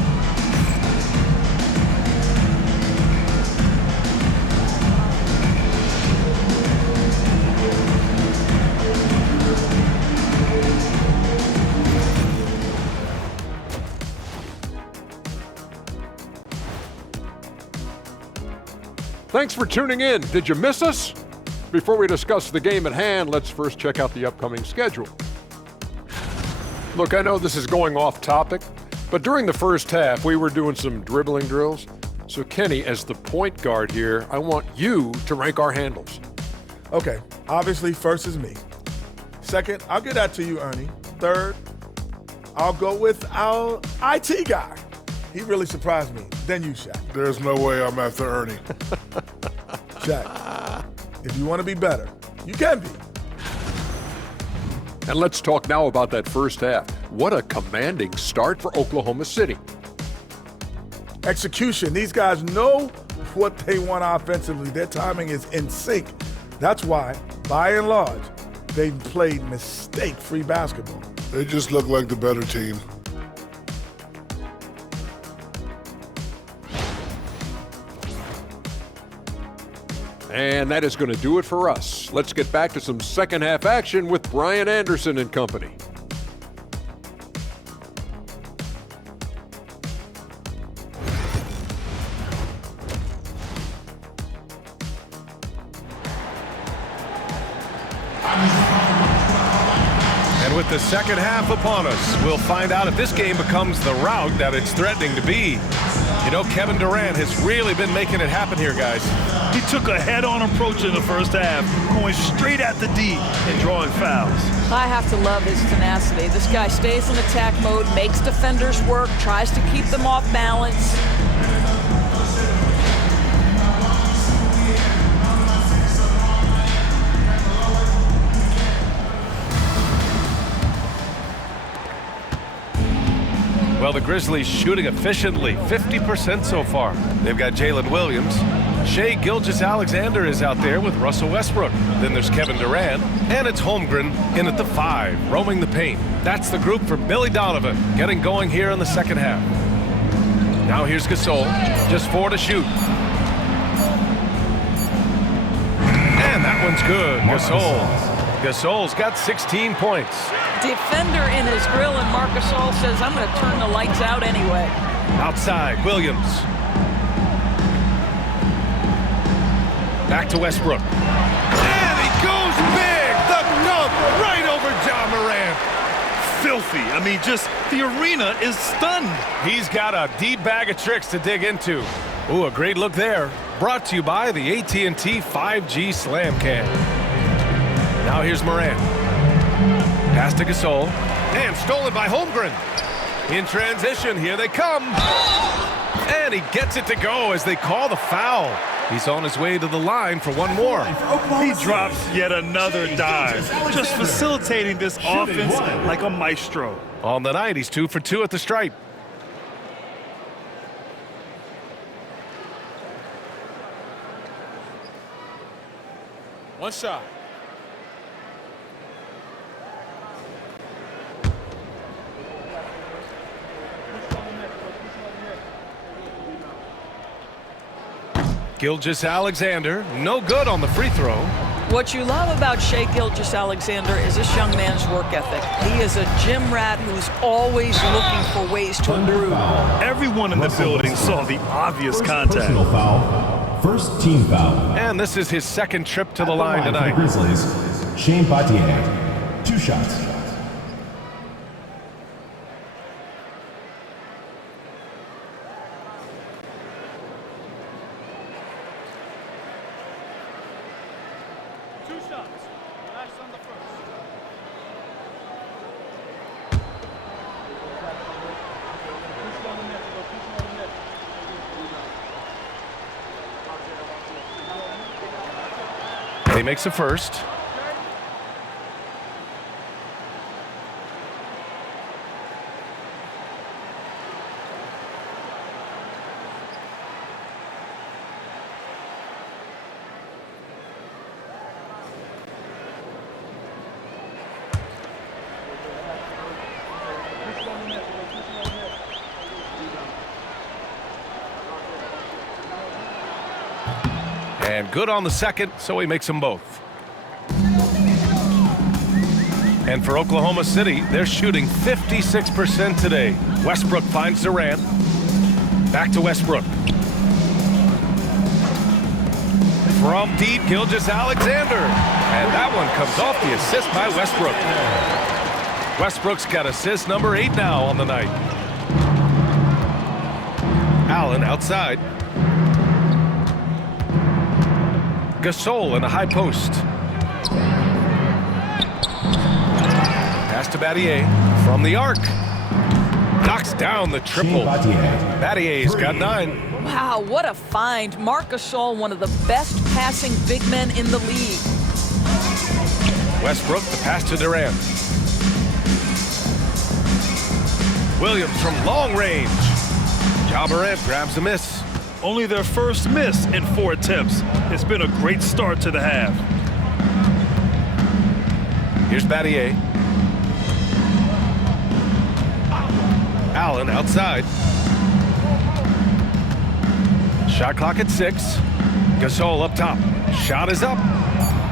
Thanks for tuning in. Did you miss us? Before we discuss the game at hand, let's first check out the upcoming schedule. Look, I know this is going off topic, but during the first half, we were doing some dribbling drills. So Kenny, as the point guard here, I want you to rank our handles. Okay, obviously first is me. Second, I'll get that to you, Ernie. Third, I'll go with our IT guy. He really surprised me. Then you, Shaq. There's no way I'm after Ernie. Shaq, if you want to be better, you can be. And let's talk now about that first half. What a commanding start for Oklahoma City. Execution. These guys know what they want offensively. Their timing is in sync. That's why, by and large, they played mistake-free basketball. They just look like the better team. And that is going to do it for us. Let's get back to some second half action with Brian Anderson and company. And with the second half upon us, we'll find out if this game becomes the rout that it's threatening to be. You know, Kevin Durant has really been making it happen here, guys. He took a head-on approach in the first half, going straight at the D and drawing fouls. I have to love his tenacity. This guy stays in attack mode, makes defenders work, tries to keep them off balance. Well, the Grizzlies shooting efficiently, 50% so far. They've got Jalen Williams. Shai Gilgeous-Alexander is out there with Russell Westbrook. Then there's Kevin Durant, and it's Holmgren in at the 5, roaming the paint. That's the group for Billy Donovan, getting going here in the second half. Now here's Gasol, just 4 to shoot. And that one's good, Gasol's got 16 points. Defender in his grill, and Marc Gasol says, I'm going to turn the lights out anyway. Outside, Williams. Back to Westbrook. And he goes big! The dunk right over John Morant. Filthy. I mean, just the arena is stunned. He's got a deep bag of tricks to dig into. Ooh, a great look there. Brought to you by the AT&T 5G Slam Cam. Now here's Morant. Pass to Gasol. And stolen by Holmgren. In transition, here they come. And he gets it to go as they call the foul. He's on his way to the line for one more. He drops yet another dive, just facilitating this offense like a maestro. On the night, he's 2 for 2 at the stripe. One shot. Gilgeous-Alexander, no good on the free throw. What you love about Shai Gilgeous-Alexander is this young man's work ethic. He is a gym rat who's always looking for ways to improve. Everyone in the building saw the obvious contact. Personal foul. First team foul. And this is his second trip to the At line for the tonight. Grizzlies, Shane Battier. 2 shots. He makes a first. And good on the second, so he makes them both. And for Oklahoma City, they're shooting 56% today. Westbrook finds Durant. Back to Westbrook. From deep, Gilgeous-Alexander. And that one comes off the assist by Westbrook. Westbrook's got assist number 8 now on the night. Allen outside. Gasol in a high post. Pass to Battier from the arc. Knocks down the triple. Battier's got 9. Wow, what a find. Marc Gasol, one of the best passing big men in the league. Westbrook, the pass to Durant. Williams from long range. Ja Morant grabs a miss. Only their first miss in 4 attempts. It's been a great start to the half. Here's Battier. Allen outside. Shot clock at 6. Gasol up top. Shot is up.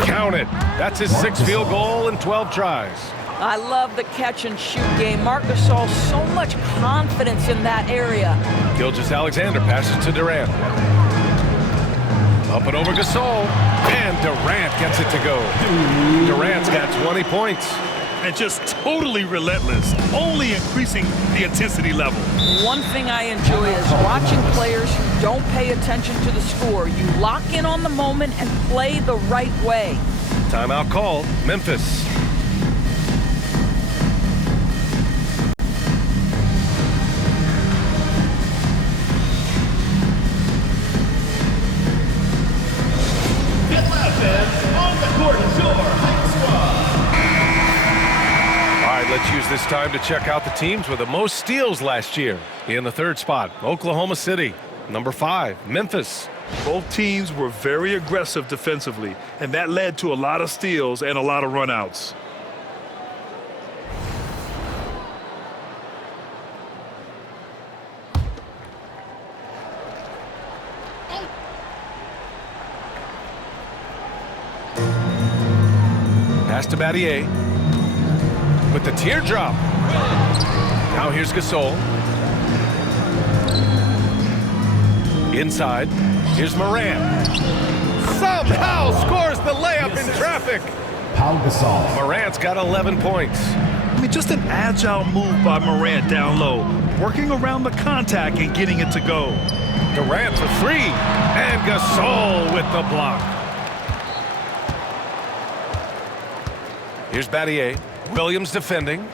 Count it. That's his 6th field goal in 12 tries. I love the catch and shoot game. Marc Gasol, so much confidence in that area. Gilgeous-Alexander passes to Durant. Up and over Gasol. And Durant gets it to go. Durant's got 20 points. And just totally relentless, only increasing the intensity level. One thing I enjoy is watching players who don't pay attention to the score. You lock in on the moment and play the right way. Timeout called. Memphis. Let's use this time to check out the teams with the most steals last year. In the 3rd spot, Oklahoma City. Number 5, Memphis. Both teams were very aggressive defensively, and that led to a lot of steals and a lot of runouts. Pass to Battier. With the teardrop. Now here's Gasol. Inside. Here's Morant. Somehow scores the layup in traffic. Pau Gasol. Morant's got 11 points. I mean, just an agile move by Morant down low, working around the contact and getting it to go. Durant for 3. And Gasol with the block. Here's Battier. Williams defending.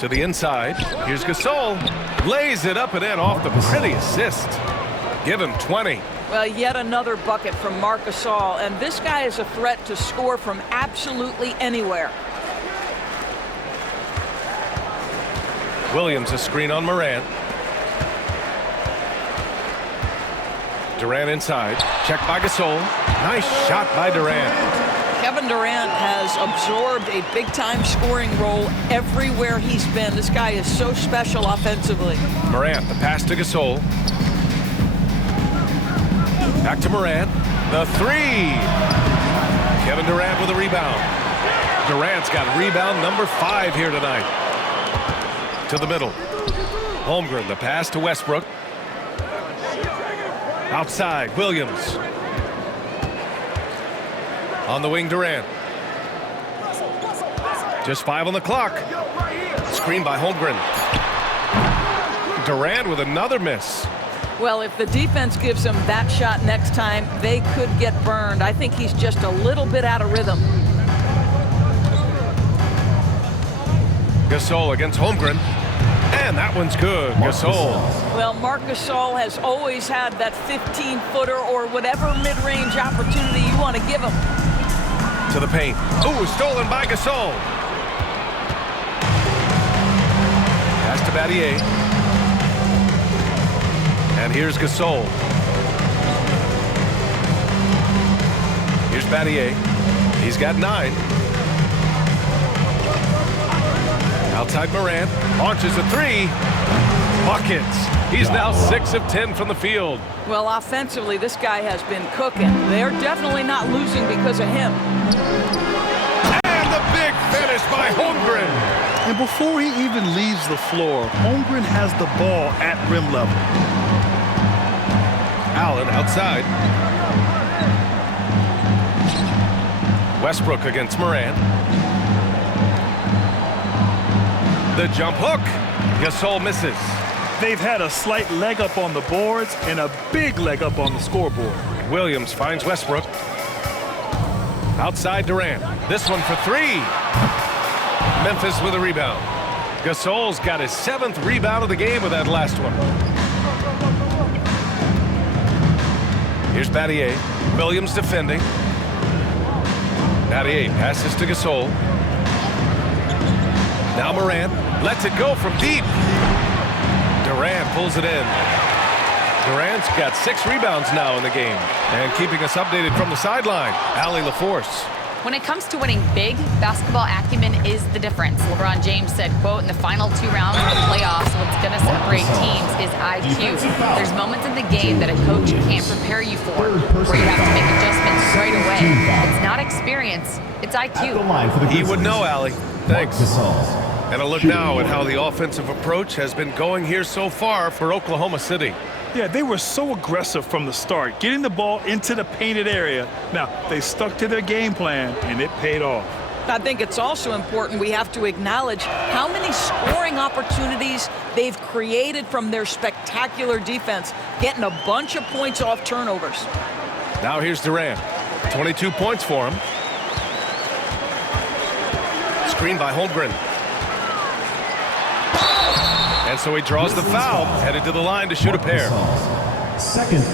To the inside. Here's Gasol. Lays it up and in off the pretty assist. Give him 20. Well, yet another bucket from Marc Gasol, and this guy is a threat to score from absolutely anywhere. Williams a screen on Morant. Durant inside. Checked by Gasol. Nice shot by Durant. Kevin Durant has absorbed a big-time scoring role everywhere he's been. This guy is so special offensively. Morant, the pass to Gasol. Back to Morant. The 3. Kevin Durant with a rebound. Durant's got rebound number 5 here tonight. To the middle. Holmgren, the pass to Westbrook. Outside, Williams. On the wing, Durant. Just 5 on the clock. Screen by Holmgren. Durant with another miss. Well, if the defense gives him that shot next time, they could get burned. I think he's just a little bit out of rhythm. Gasol against Holmgren. And that one's good. Gasol. Well, Marc Gasol has always had that 15-footer or whatever mid-range opportunity you want to give him. To the paint. Ooh, stolen by Gasol. Pass to Battier. And here's Gasol. Here's Battier. He's got 9. Outside Morant. Launches a 3. Buckets. He's now 6 of 10 from the field. Well, offensively, this guy has been cooking. They're definitely not losing because of him. And the big finish by Holmgren. And before he even leaves the floor, Holmgren has the ball at rim level. Allen outside. Westbrook against Morant. The jump hook. Gasol misses. They've had a slight leg up on the boards and a big leg up on the scoreboard. Williams finds Westbrook. Outside Durant. This one for 3. Memphis with a rebound. Gasol's got his 7th rebound of the game with that last one. Here's Battier. Williams defending. Battier passes to Gasol. Now Morant lets it go from deep. Durant pulls it in. Durant's got 6 rebounds now in the game. And keeping us updated from the sideline, Allie LaForce. When it comes to winning big, basketball acumen is the difference. LeBron James said, quote, in the final 2 rounds of the playoffs, what's going to separate teams is IQ. There's moments in the game that a coach can't prepare you for, where you have to make adjustments right away. It's not experience, it's IQ. He would know, Allie. Thanks. And a look now at how the offensive approach has been going here so far for Oklahoma City. Yeah, they were so aggressive from the start, getting the ball into the painted area. Now, they stuck to their game plan, and it paid off. I think it's also important we have to acknowledge how many scoring opportunities they've created from their spectacular defense, getting a bunch of points off turnovers. Now here's Durant. 22 points for him. Screen by Holmgren. And so he draws the foul, headed to the line to shoot a pair.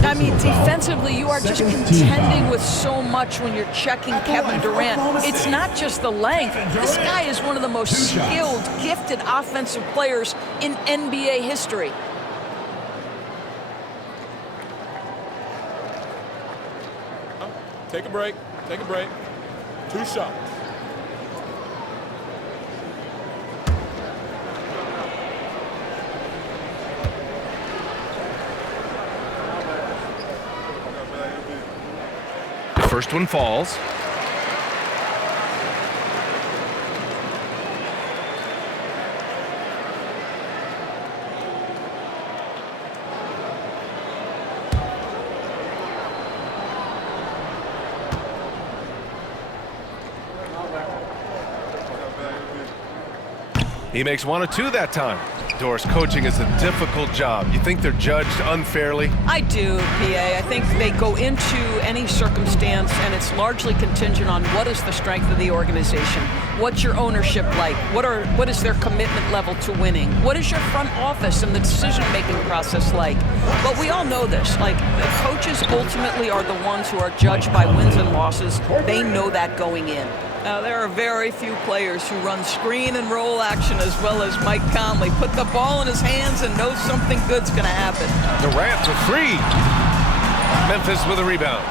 I mean, defensively, you are just contending with so much when you're checking Kevin Durant. It's not just the length. This guy is one of the most skilled, gifted offensive players in NBA history. Take a break. Take a break. 2 shots. First one falls. He makes 1 of 2 that time. Doris, coaching is a difficult job. You think they're judged unfairly? I do, PA. I think they go into any circumstance, and it's largely contingent on what is the strength of the organization. What's your ownership like? What is their commitment level to winning? What is your front office and the decision-making process like? But we all know this. Like, the coaches ultimately are the ones who are judged by wins and losses. They know that going in. Now, there are very few players who run screen and roll action as well as Mike Conley. Put the ball in his hands and knows something good's going to happen. Durant for 3. Memphis with a rebound.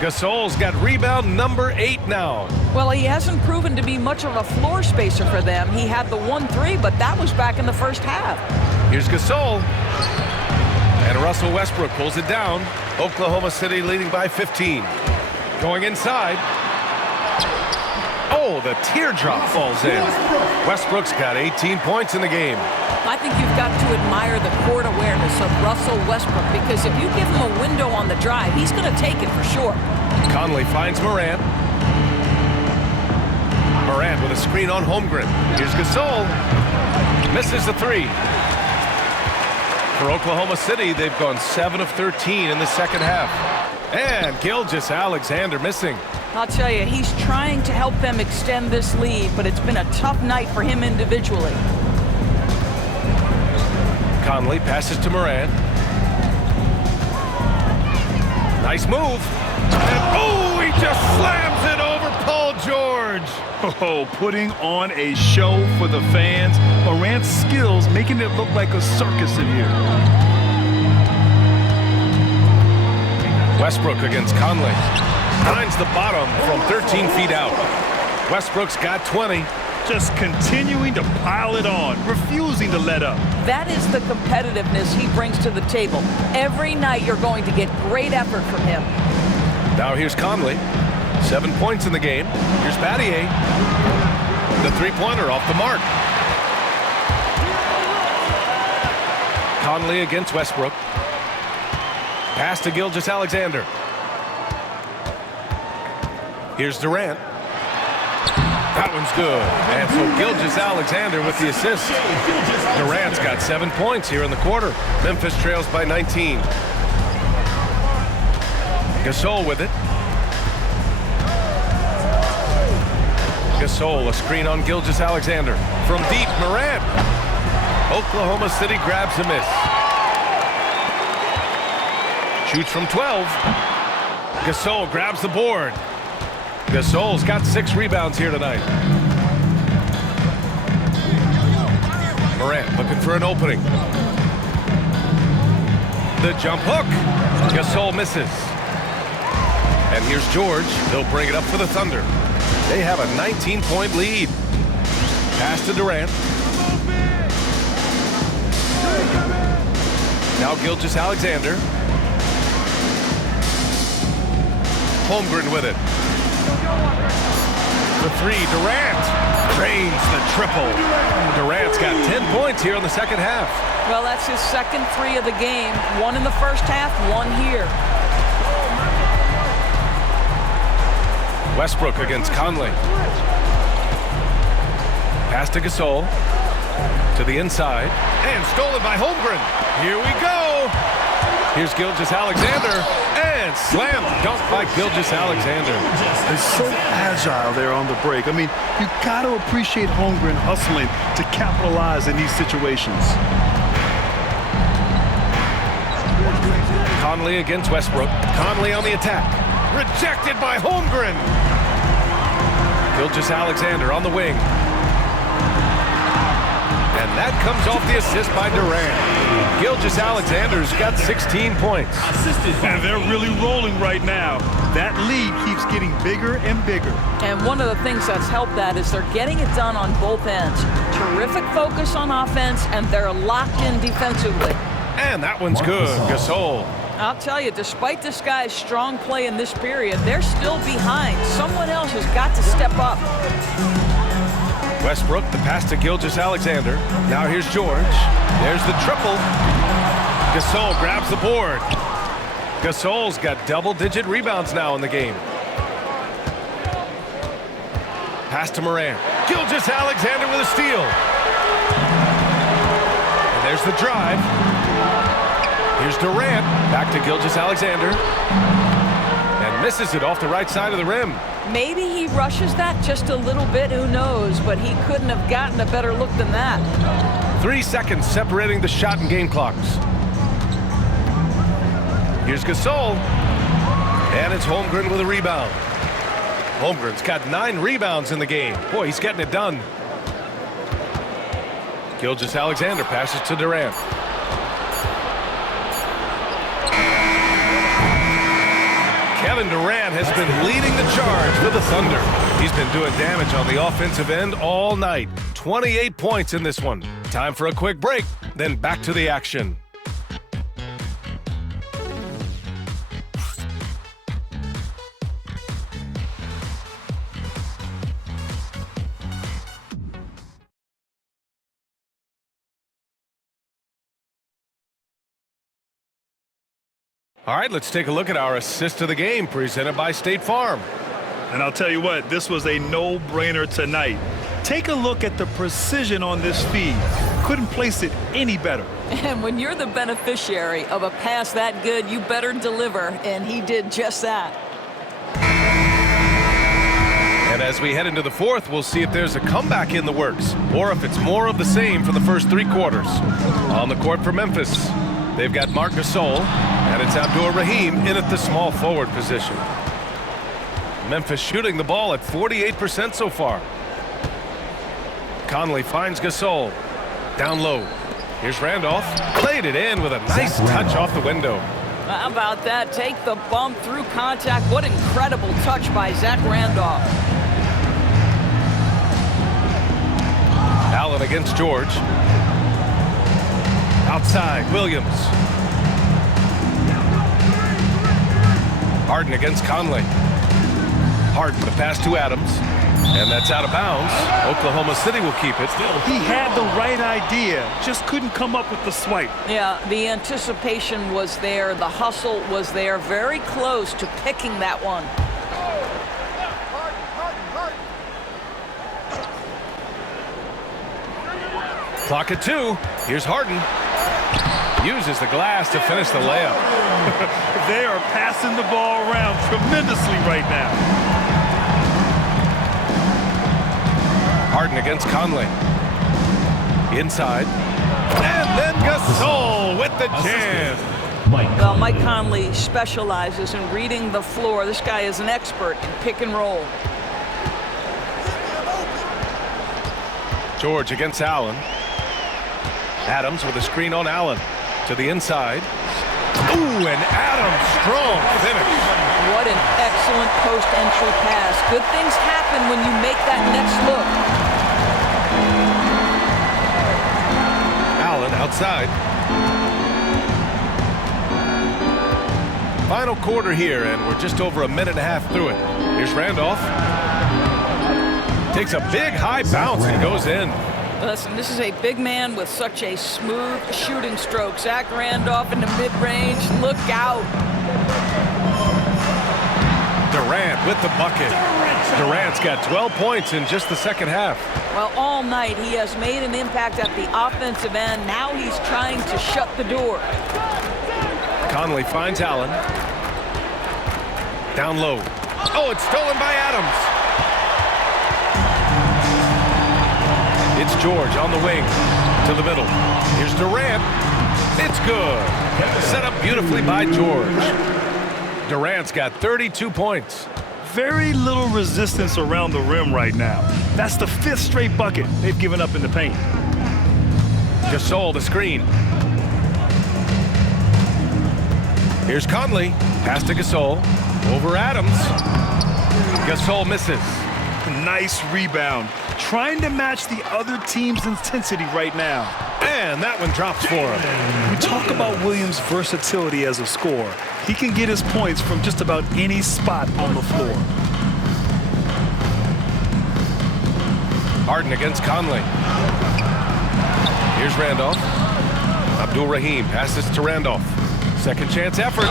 Gasol's got rebound number 8 now. Well, he hasn't proven to be much of a floor spacer for them. He had the 1-3, but that was back in the first half. Here's Gasol. And Russell Westbrook pulls it down. Oklahoma City leading by 15. Going inside. Oh, Oh, the teardrop falls in. Westbrook's got 18 points in the game. I think you've got to admire the court awareness of Russell Westbrook, because if you give him a window on the drive, he's going to take it for sure. Conley finds Morant. Morant with a screen on Holmgren. Here's Gasol. Misses the three. For Oklahoma City, they've gone 7 of 13 in the second half. And Gilgeous-Alexander missing. I'll tell you, he's trying to help them extend this lead, but it's been a tough night for him individually. Conley passes to Morant. Nice move. And oh, he just slams it over Paul George. Oh, putting on a show for the fans. Morant's skills making it look like a circus in here. Westbrook against Conley. Finds the bottom from 13 feet out. Westbrook's got 20. Just continuing to pile it on, refusing to let up. That is the competitiveness he brings to the table. Every night you're going to get great effort from him. Now here's Conley. 7 points in the game. Here's Battier. The three-pointer off the mark. Conley against Westbrook. Pass to Gilgeous-Alexander. Here's Durant. That one's good. And so Gilgeous-Alexander with the assist. Durant's got 7 points here in the quarter. Memphis trails by 19. Gasol with it. Gasol, a screen on Gilgeous-Alexander. From deep, Morant. Oklahoma City grabs a miss. Shoots from 12. Gasol grabs the board. Gasol's got 6 rebounds here tonight. Morant looking for an opening. The jump hook. Gasol misses. And here's George. He'll bring it up for the Thunder. They have a 19-point lead. Pass to Durant. Now Gilgeous-Alexander. Holmgren with it. The three, Durant drains the triple. Durant's got 10 points here in the second half. Well, that's his second three of the game. 1 in the first half, 1 here. Westbrook against Conley. Pass to Gasol. To the inside. And stolen by Holmgren. Here we go. Here's Gilgeous-Alexander. And slam dunk by Gilgeous-Alexander. They're so agile there on the break. I mean, you got to appreciate Holmgren hustling to capitalize in these situations. Conley against Westbrook. Conley on the attack. Rejected by Holmgren. Gilgeous-Alexander on the wing. And that comes off the assist by Durant. Gilgeous-Alexander's got 16 points. And they're really rolling right now. That lead keeps getting bigger and bigger. And one of the things that's helped that is they're getting it done on both ends. Terrific focus on offense, and they're locked in defensively. And that one's good. Gasol. I'll tell you, despite this guy's strong play in this period, they're still behind. Someone else has got to step up. Westbrook, the pass to Gilgeous-Alexander. Now here's George. There's the triple. Gasol grabs the board. Gasol's got double-digit rebounds now in the game. Pass to Morant. Gilgeous-Alexander with a steal. And there's the drive. Here's Durant. Back to Gilgeous-Alexander. And misses it off the right side of the rim. Maybe he rushes that just a little bit, who knows, but he couldn't have gotten a better look than that. 3 seconds separating the shot and game clocks. Here's Gasol. And it's Holmgren with a rebound. Holmgren's got 9 rebounds in the game. Boy, he's getting it done. Gilgeous-Alexander passes to Durant. Kevin Durant has been leading the charge for the Thunder. He's been doing damage on the offensive end all night. 28 points in this one. Time for a quick break, then back to the action. All right, let's take a look at our assist of the game presented by State Farm. And I'll tell you what, this was a no-brainer tonight. Take a look at the precision on this feed. Couldn't place it any better. And when you're the beneficiary of a pass that good, you better deliver, and he did just that. And as we head into the fourth, we'll see if there's a comeback in the works or if it's more of the same for the first 3 quarters. On the court for Memphis, they've got Marc Gasol, and it's Abdur-Rahim in at the small forward position. Memphis shooting the ball at 48% so far. Conley finds Gasol. Down low. Here's Randolph. Played it in with a nice touch off the window. How about that? Take the bump through contact. What incredible touch by Zach Randolph. Allen against George. Outside, Williams. Harden against Conley. Harden, the pass to Adams. And that's out of bounds. Oklahoma City will keep it. He had the right idea, just couldn't come up with the swipe. Yeah, the anticipation was there. The hustle was there. Very close to picking that one. Clock at 2. Here's Harden. Uses the glass to finish the layup. They are passing the ball around tremendously right now. Harden against Conley. Inside. And then Gasol with the jam. Well, Mike Conley specializes in reading the floor. This guy is an expert in pick and roll. George against Allen. Adams with a screen on Allen. To the inside. Ooh, and Adams, strong finish. What an excellent post-entry pass. Good things happen when you make that next look. Allen outside. Final quarter here, and we're just over a minute and a half through it. Here's Randolph. Takes a big high bounce and goes in. Listen, this is a big man with such a smooth shooting stroke. Zach Randolph in the mid-range. Look out. Durant with the bucket. Durant's got 12 points in just the second half. Well, all night he has made an impact at the offensive end. Now he's trying to shut the door. Conley finds Allen. Down low. Oh, it's stolen by Adams. It's George on the wing to the middle. Here's Durant. It's good. Set up beautifully by George. Durant's got 32 points. Very little resistance around the rim right now. That's the 5th straight bucket they've given up in the paint. Gasol the screen. Here's Conley. Pass to Gasol. Over Adams. Gasol misses. Nice rebound. Trying to match the other team's intensity right now. And that one drops for him. We talk about Williams' versatility as a scorer. He can get his points from just about any spot on the floor. Harden against Conley. Here's Randolph. Abdur-Rahim passes to Randolph. Second chance effort.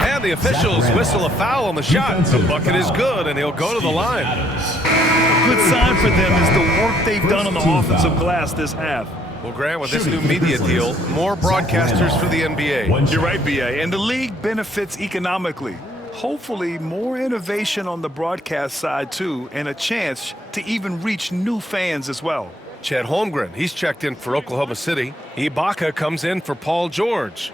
And the officials whistle a foul on the shot. The bucket is good, and he'll go to the line. A good sign for them is the work they've done on the offensive glass this half. Well, Grant, with this new media deal, more broadcasters for the NBA. You're right, B.A., and the league benefits economically. Hopefully, more innovation on the broadcast side, too, and a chance to even reach new fans as well. Chet Holmgren, he's checked in for Oklahoma City. Ibaka comes in for Paul George.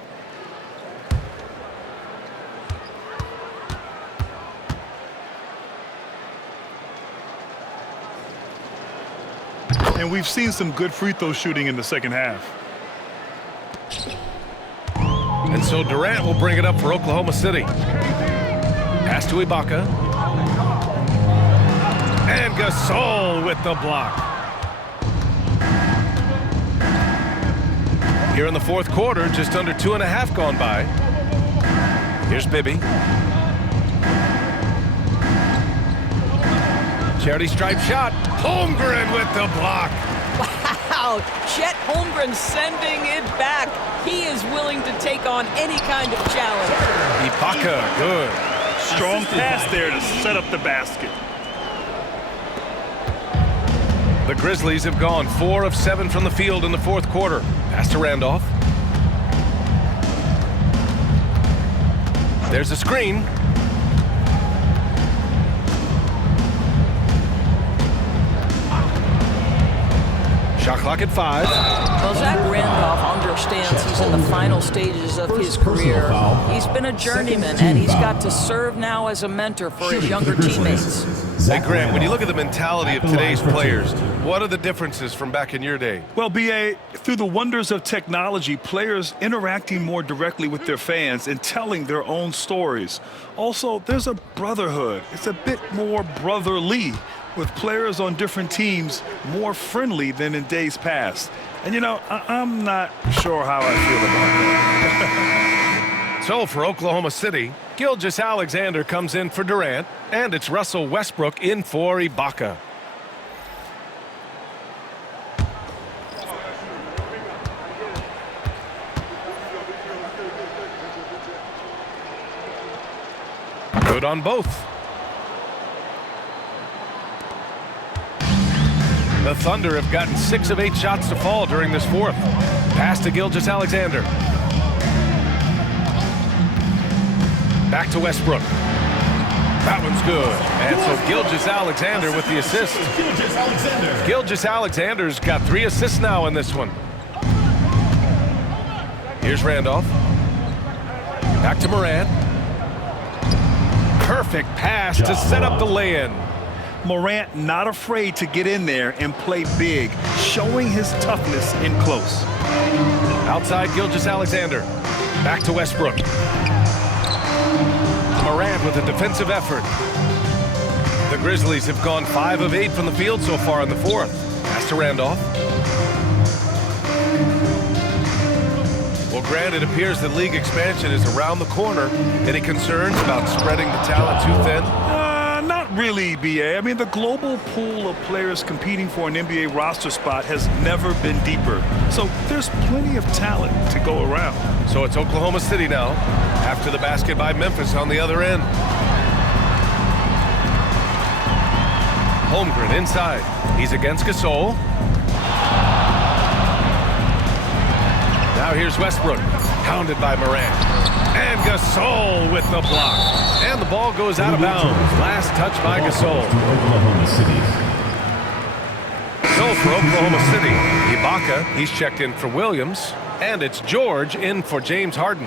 And we've seen some good free throw shooting in the second half. And so Durant will bring it up for Oklahoma City. Pass to Ibaka. And Gasol with the block. Here in the fourth quarter, just under 2.5 gone by. Here's Bibby. Charity stripe shot. Holmgren with the block. Wow, Chet Holmgren sending it back. He is willing to take on any kind of challenge. Ibaka, good. Strong pass there to set up the basket. The Grizzlies have gone 4 of 7 from the field in the fourth quarter. Pass to Randolph. There's a screen. Shot clock at 5. Well, Zach Randolph understands he's in the final stages of his career. He's been a journeyman, and he's got to serve now as a mentor for his younger teammates. Hey, Grant, when you look at the mentality of today's players, what are the differences from back in your day? Well, B.A., through the wonders of technology, players interacting more directly with their fans and telling their own stories. Also, there's a brotherhood. It's a bit more brotherly, with players on different teams more friendly than in days past. And, you know, I'm not sure how I feel about that. So for Oklahoma City, Gilgeous-Alexander comes in for Durant, and it's Russell Westbrook in for Ibaka. Good on both. The Thunder have gotten 6 of 8 shots to fall during this fourth. Pass to Gilgeous-Alexander. Back to Westbrook. That one's good. And so Gilgeous-Alexander with the assist. Gilgeous-Alexander's got 3 assists now in this one. Here's Randolph. Back to Morant. Perfect pass to set up the lay-in. Morant not afraid to get in there and play big, showing his toughness in close. Outside Gilgeous-Alexander. Back to Westbrook. Morant with a defensive effort. The Grizzlies have gone 5 of 8 from the field so far in the fourth. Pass to Randolph. Well, Grant, it appears that league expansion is around the corner. Any concerns about spreading the talent too thin? Not really, B.A. I mean, the global pool of players competing for an NBA roster spot has never been deeper. So there's plenty of talent to go around. So it's Oklahoma City now, after the basket by Memphis on the other end. Holmgren inside. He's against Gasol. Now here's Westbrook, pounded by Morant. And Gasol with the block. And the ball goes out of bounds. Last touch by Gasol. So for Oklahoma City, Ibaka, he's checked in for Williams. And it's George in for James Harden.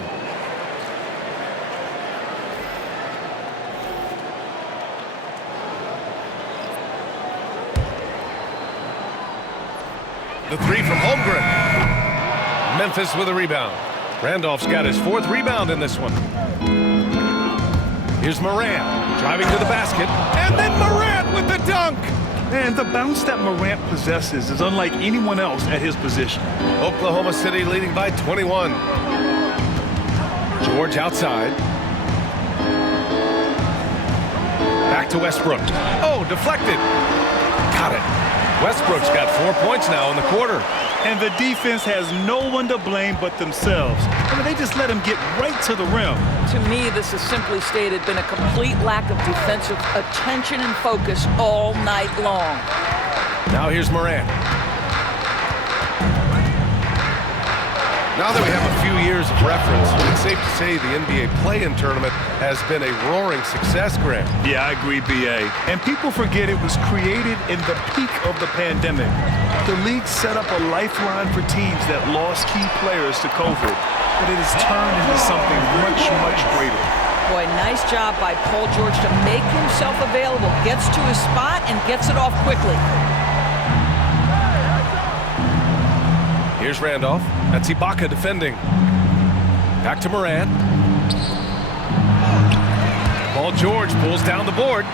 The 3 from Holmgren. Memphis with a rebound. Randolph's got his 4th rebound in this one. Here's Morant driving to the basket. And then Morant with the dunk. And the bounce that Morant possesses is unlike anyone else at his position. Oklahoma City leading by 21. George outside. Back to Westbrook. Oh, deflected. Got it. Westbrook's got 4 points now in the quarter. And the defense has no one to blame but themselves. I mean, they just let him get right to the rim. To me, this has simply stated been a complete lack of defensive attention and focus all night long. Now here's Morant. Now that we have a few years of reference, it's safe to say the NBA play-in tournament has been a roaring success, Grant. Yeah, I agree, B.A. And people forget it was created in the peak of the pandemic. The league set up a lifeline for teams that lost key players to COVID, but it has turned into something much, much greater. Boy, nice job by Paul George to make himself available, gets to his spot and gets it off quickly. Here's Randolph. That's Ibaka defending. Back to Morant. Paul George pulls down the board.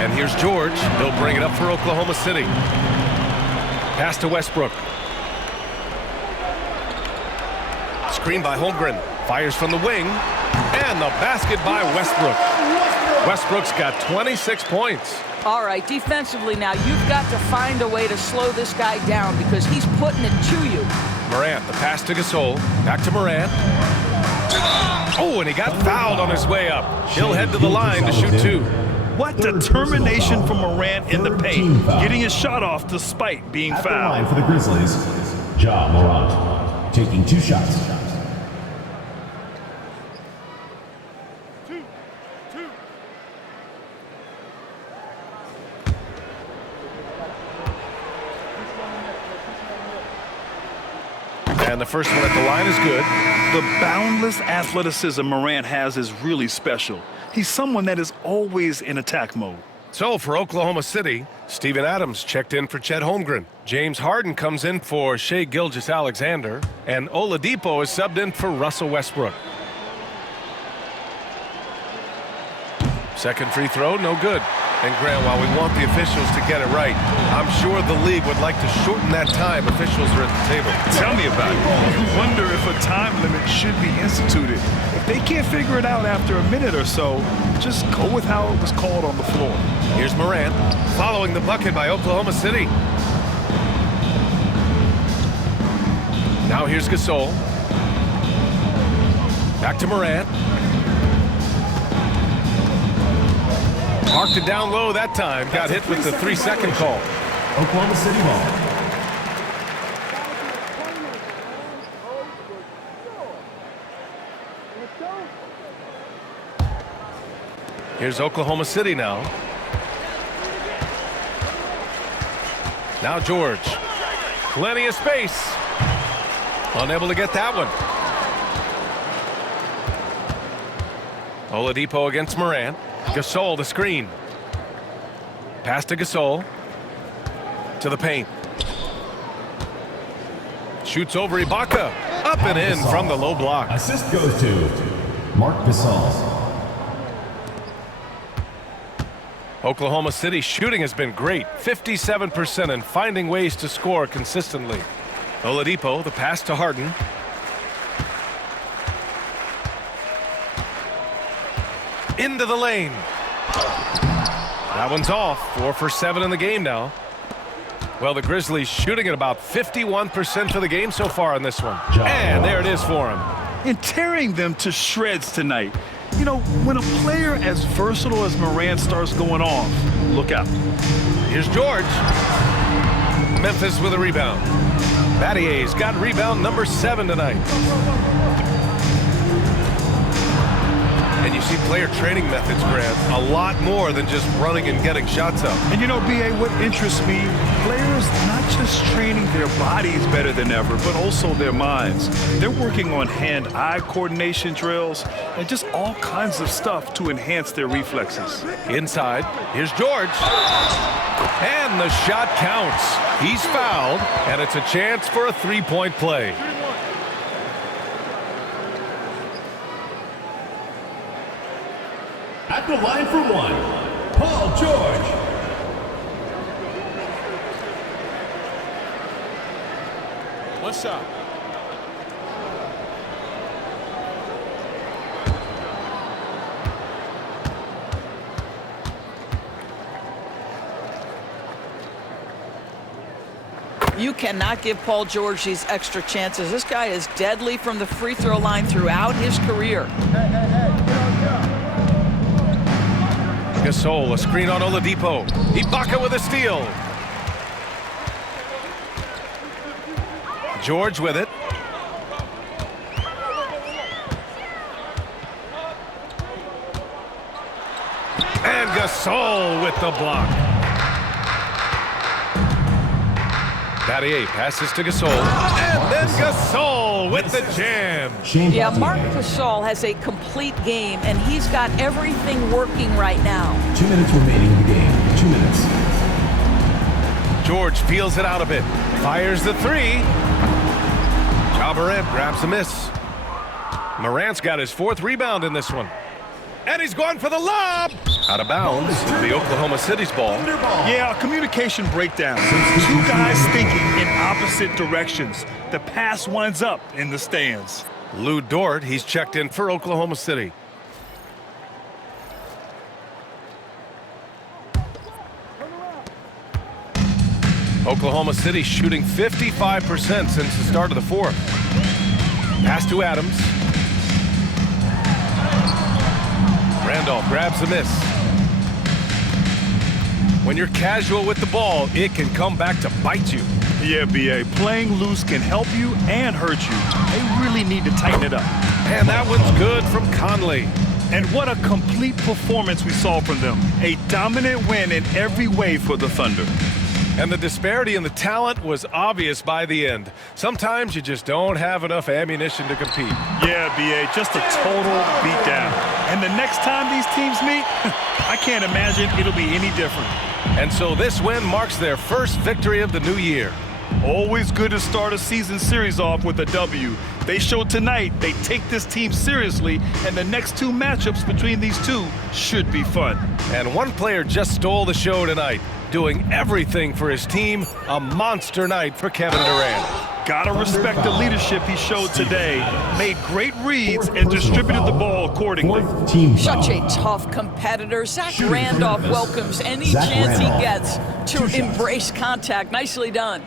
And here's George. He'll bring it up for Oklahoma City. Pass to Westbrook. Screen by Holmgren. Fires from the wing. And the basket by Westbrook. Westbrook's got 26 points. All right, defensively now, you've got to find a way to slow this guy down because he's putting it to you. Morant, the pass to Gasol. Back to Morant. Oh, and he got fouled on his way up. He'll head to the line to shoot 2. What determination from Morant in the paint, getting his shot off despite being At the fouled. line for the Grizzlies, Ja Morant, taking 2 shots. And the first one at the line is good. The boundless athleticism Morant has is really special. He's someone that is always in attack mode. So for Oklahoma City, Steven Adams checked in for Chet Holmgren. James Harden comes in for Shai Gilgeous-Alexander. And Oladipo is subbed in for Russell Westbrook. Second free throw, no good. And Grant, while we want the officials to get it right, I'm sure the league would like to shorten that time officials are at the table. Tell me about it. You wonder if a time limit should be instituted. If they can't figure it out after a minute or so, just go with how it was called on the floor. Here's Morant, following the bucket by Oklahoma City. Now here's Gasol. Back to Morant. Marked it down low that time. Got hit with the 3-second call. Oklahoma City ball. Here's Oklahoma City now. Now George. Plenty of space. Unable to get that one. Oladipo against Morant. Gasol, the screen. Pass to Gasol. To the paint. Shoots over Ibaka. Up and in from the low block. Assist goes to Marc Gasol. Oklahoma City shooting has been great. 57% and finding ways to score consistently. Oladipo, the pass to Harden. Into the lane. That one's off. 4 for 7 in the game now. Well, the Grizzlies shooting at about 51% for the game so far in this one. And there it is for him. And tearing them to shreds tonight. You know, when a player as versatile as Morant starts going off, look out. Here's George. Memphis with a rebound. Battier's got rebound number 7 tonight. And you see player training methods, Grant, a lot more than just running and getting shots up. And you know, B.A., what interests me, players not just training their bodies better than ever, but also their minds. They're working on hand-eye coordination drills and just all kinds of stuff to enhance their reflexes. Inside, here's George. And the shot counts. He's fouled, and it's a chance for a three-point play. At the line for 1, Paul George. One shot. You cannot give Paul George these extra chances. This guy is deadly from the free throw line throughout his career. Gasol, a screen on Oladipo. Ibaka with a steal. George with it. And Gasol with the block. Battier passes to Gasol. And then Gasol with the jam. Yeah, Marc Gasol has a complete game, and he's got everything working right now. 2 minutes remaining in the game. 2 minutes. George peels it out a bit. Fires the three. Ja Morant grabs a miss. Morant's got his 4th rebound in this one. And he's going for the lob. Out of bounds. The Oklahoma City's ball. Yeah, communication breakdown. 2 guys thinking in opposite directions. The pass winds up in the stands. Lou Dort, he's checked in for Oklahoma City. Oklahoma City shooting 55% since the start of the fourth. Pass to Adams. Randolph grabs the miss. When you're casual with the ball, it can come back to bite you. Yeah, B.A. Playing loose can help you and hurt you. They really need to tighten it up. And that one's good from Conley. And what a complete performance we saw from them. A dominant win in every way for the Thunder. And the disparity in the talent was obvious by the end. Sometimes you just don't have enough ammunition to compete. Yeah, B.A., just a total beatdown. And the next time these teams meet, I can't imagine it'll be any different. And so this win marks their first victory of the new year. Always good to start a season series off with a W. They showed tonight they take this team seriously, and the next two matchups between these two should be fun. And one player just stole the show tonight, doing everything for his team. A monster night for Kevin Durant. Gotta respect the leadership he showed today. Made great reads and distributed the ball accordingly. Such a tough competitor. Zach Randolph welcomes any chance he gets to embrace contact. Nicely done.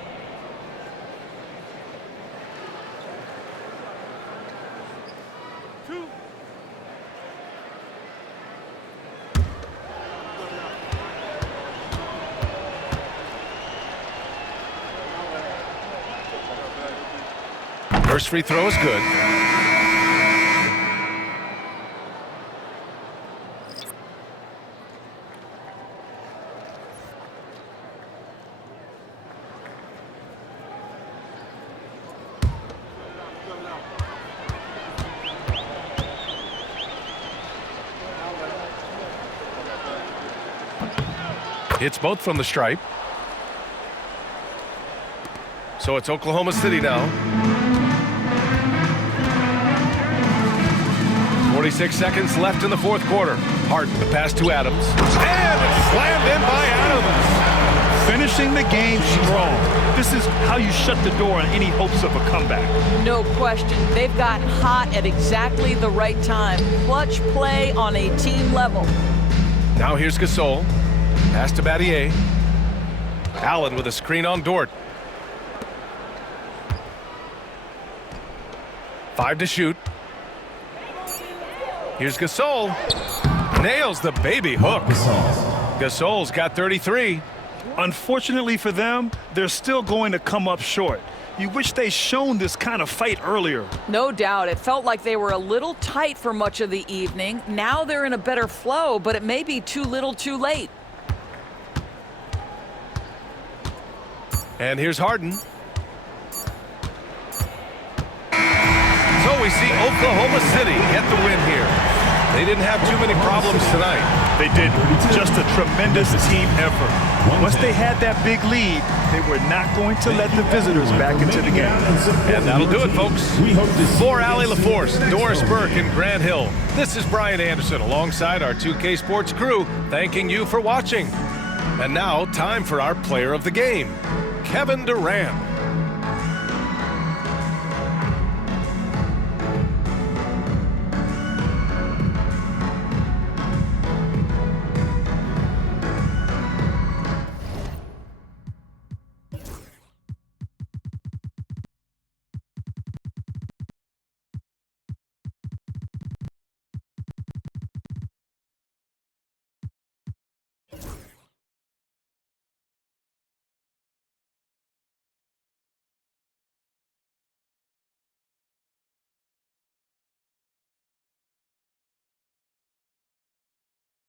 First free throw is good. Hits both from the stripe. So it's Oklahoma City now. 46 seconds left in the fourth quarter. Harden, the pass to Adams. And it's slammed in by Adams. Finishing the game strong. This is how you shut the door on any hopes of a comeback. No question. They've gotten hot at exactly the right time. Clutch play on a team level. Now here's Gasol. Pass to Battier. Allen with a screen on Dort. 5 to shoot. Here's Gasol. Nails the baby hook. Gasol's got 33. Unfortunately for them, they're still going to come up short. You wish they'd shown this kind of fight earlier. No doubt. It felt like they were a little tight for much of the evening. Now they're in a better flow, but it may be too little too late. And here's Harden. So we see Oklahoma City get the win here. They didn't have too many problems tonight. They didn't. Just a tremendous team effort. Once they had that big lead, they were not going to let the visitors back into the game. And that'll do it, folks. For Allie LaForce, Doris Burke, and Grant Hill, this is Brian Anderson alongside our 2K Sports crew, thanking you for watching. And now, time for our player of the game, Kevin Durant.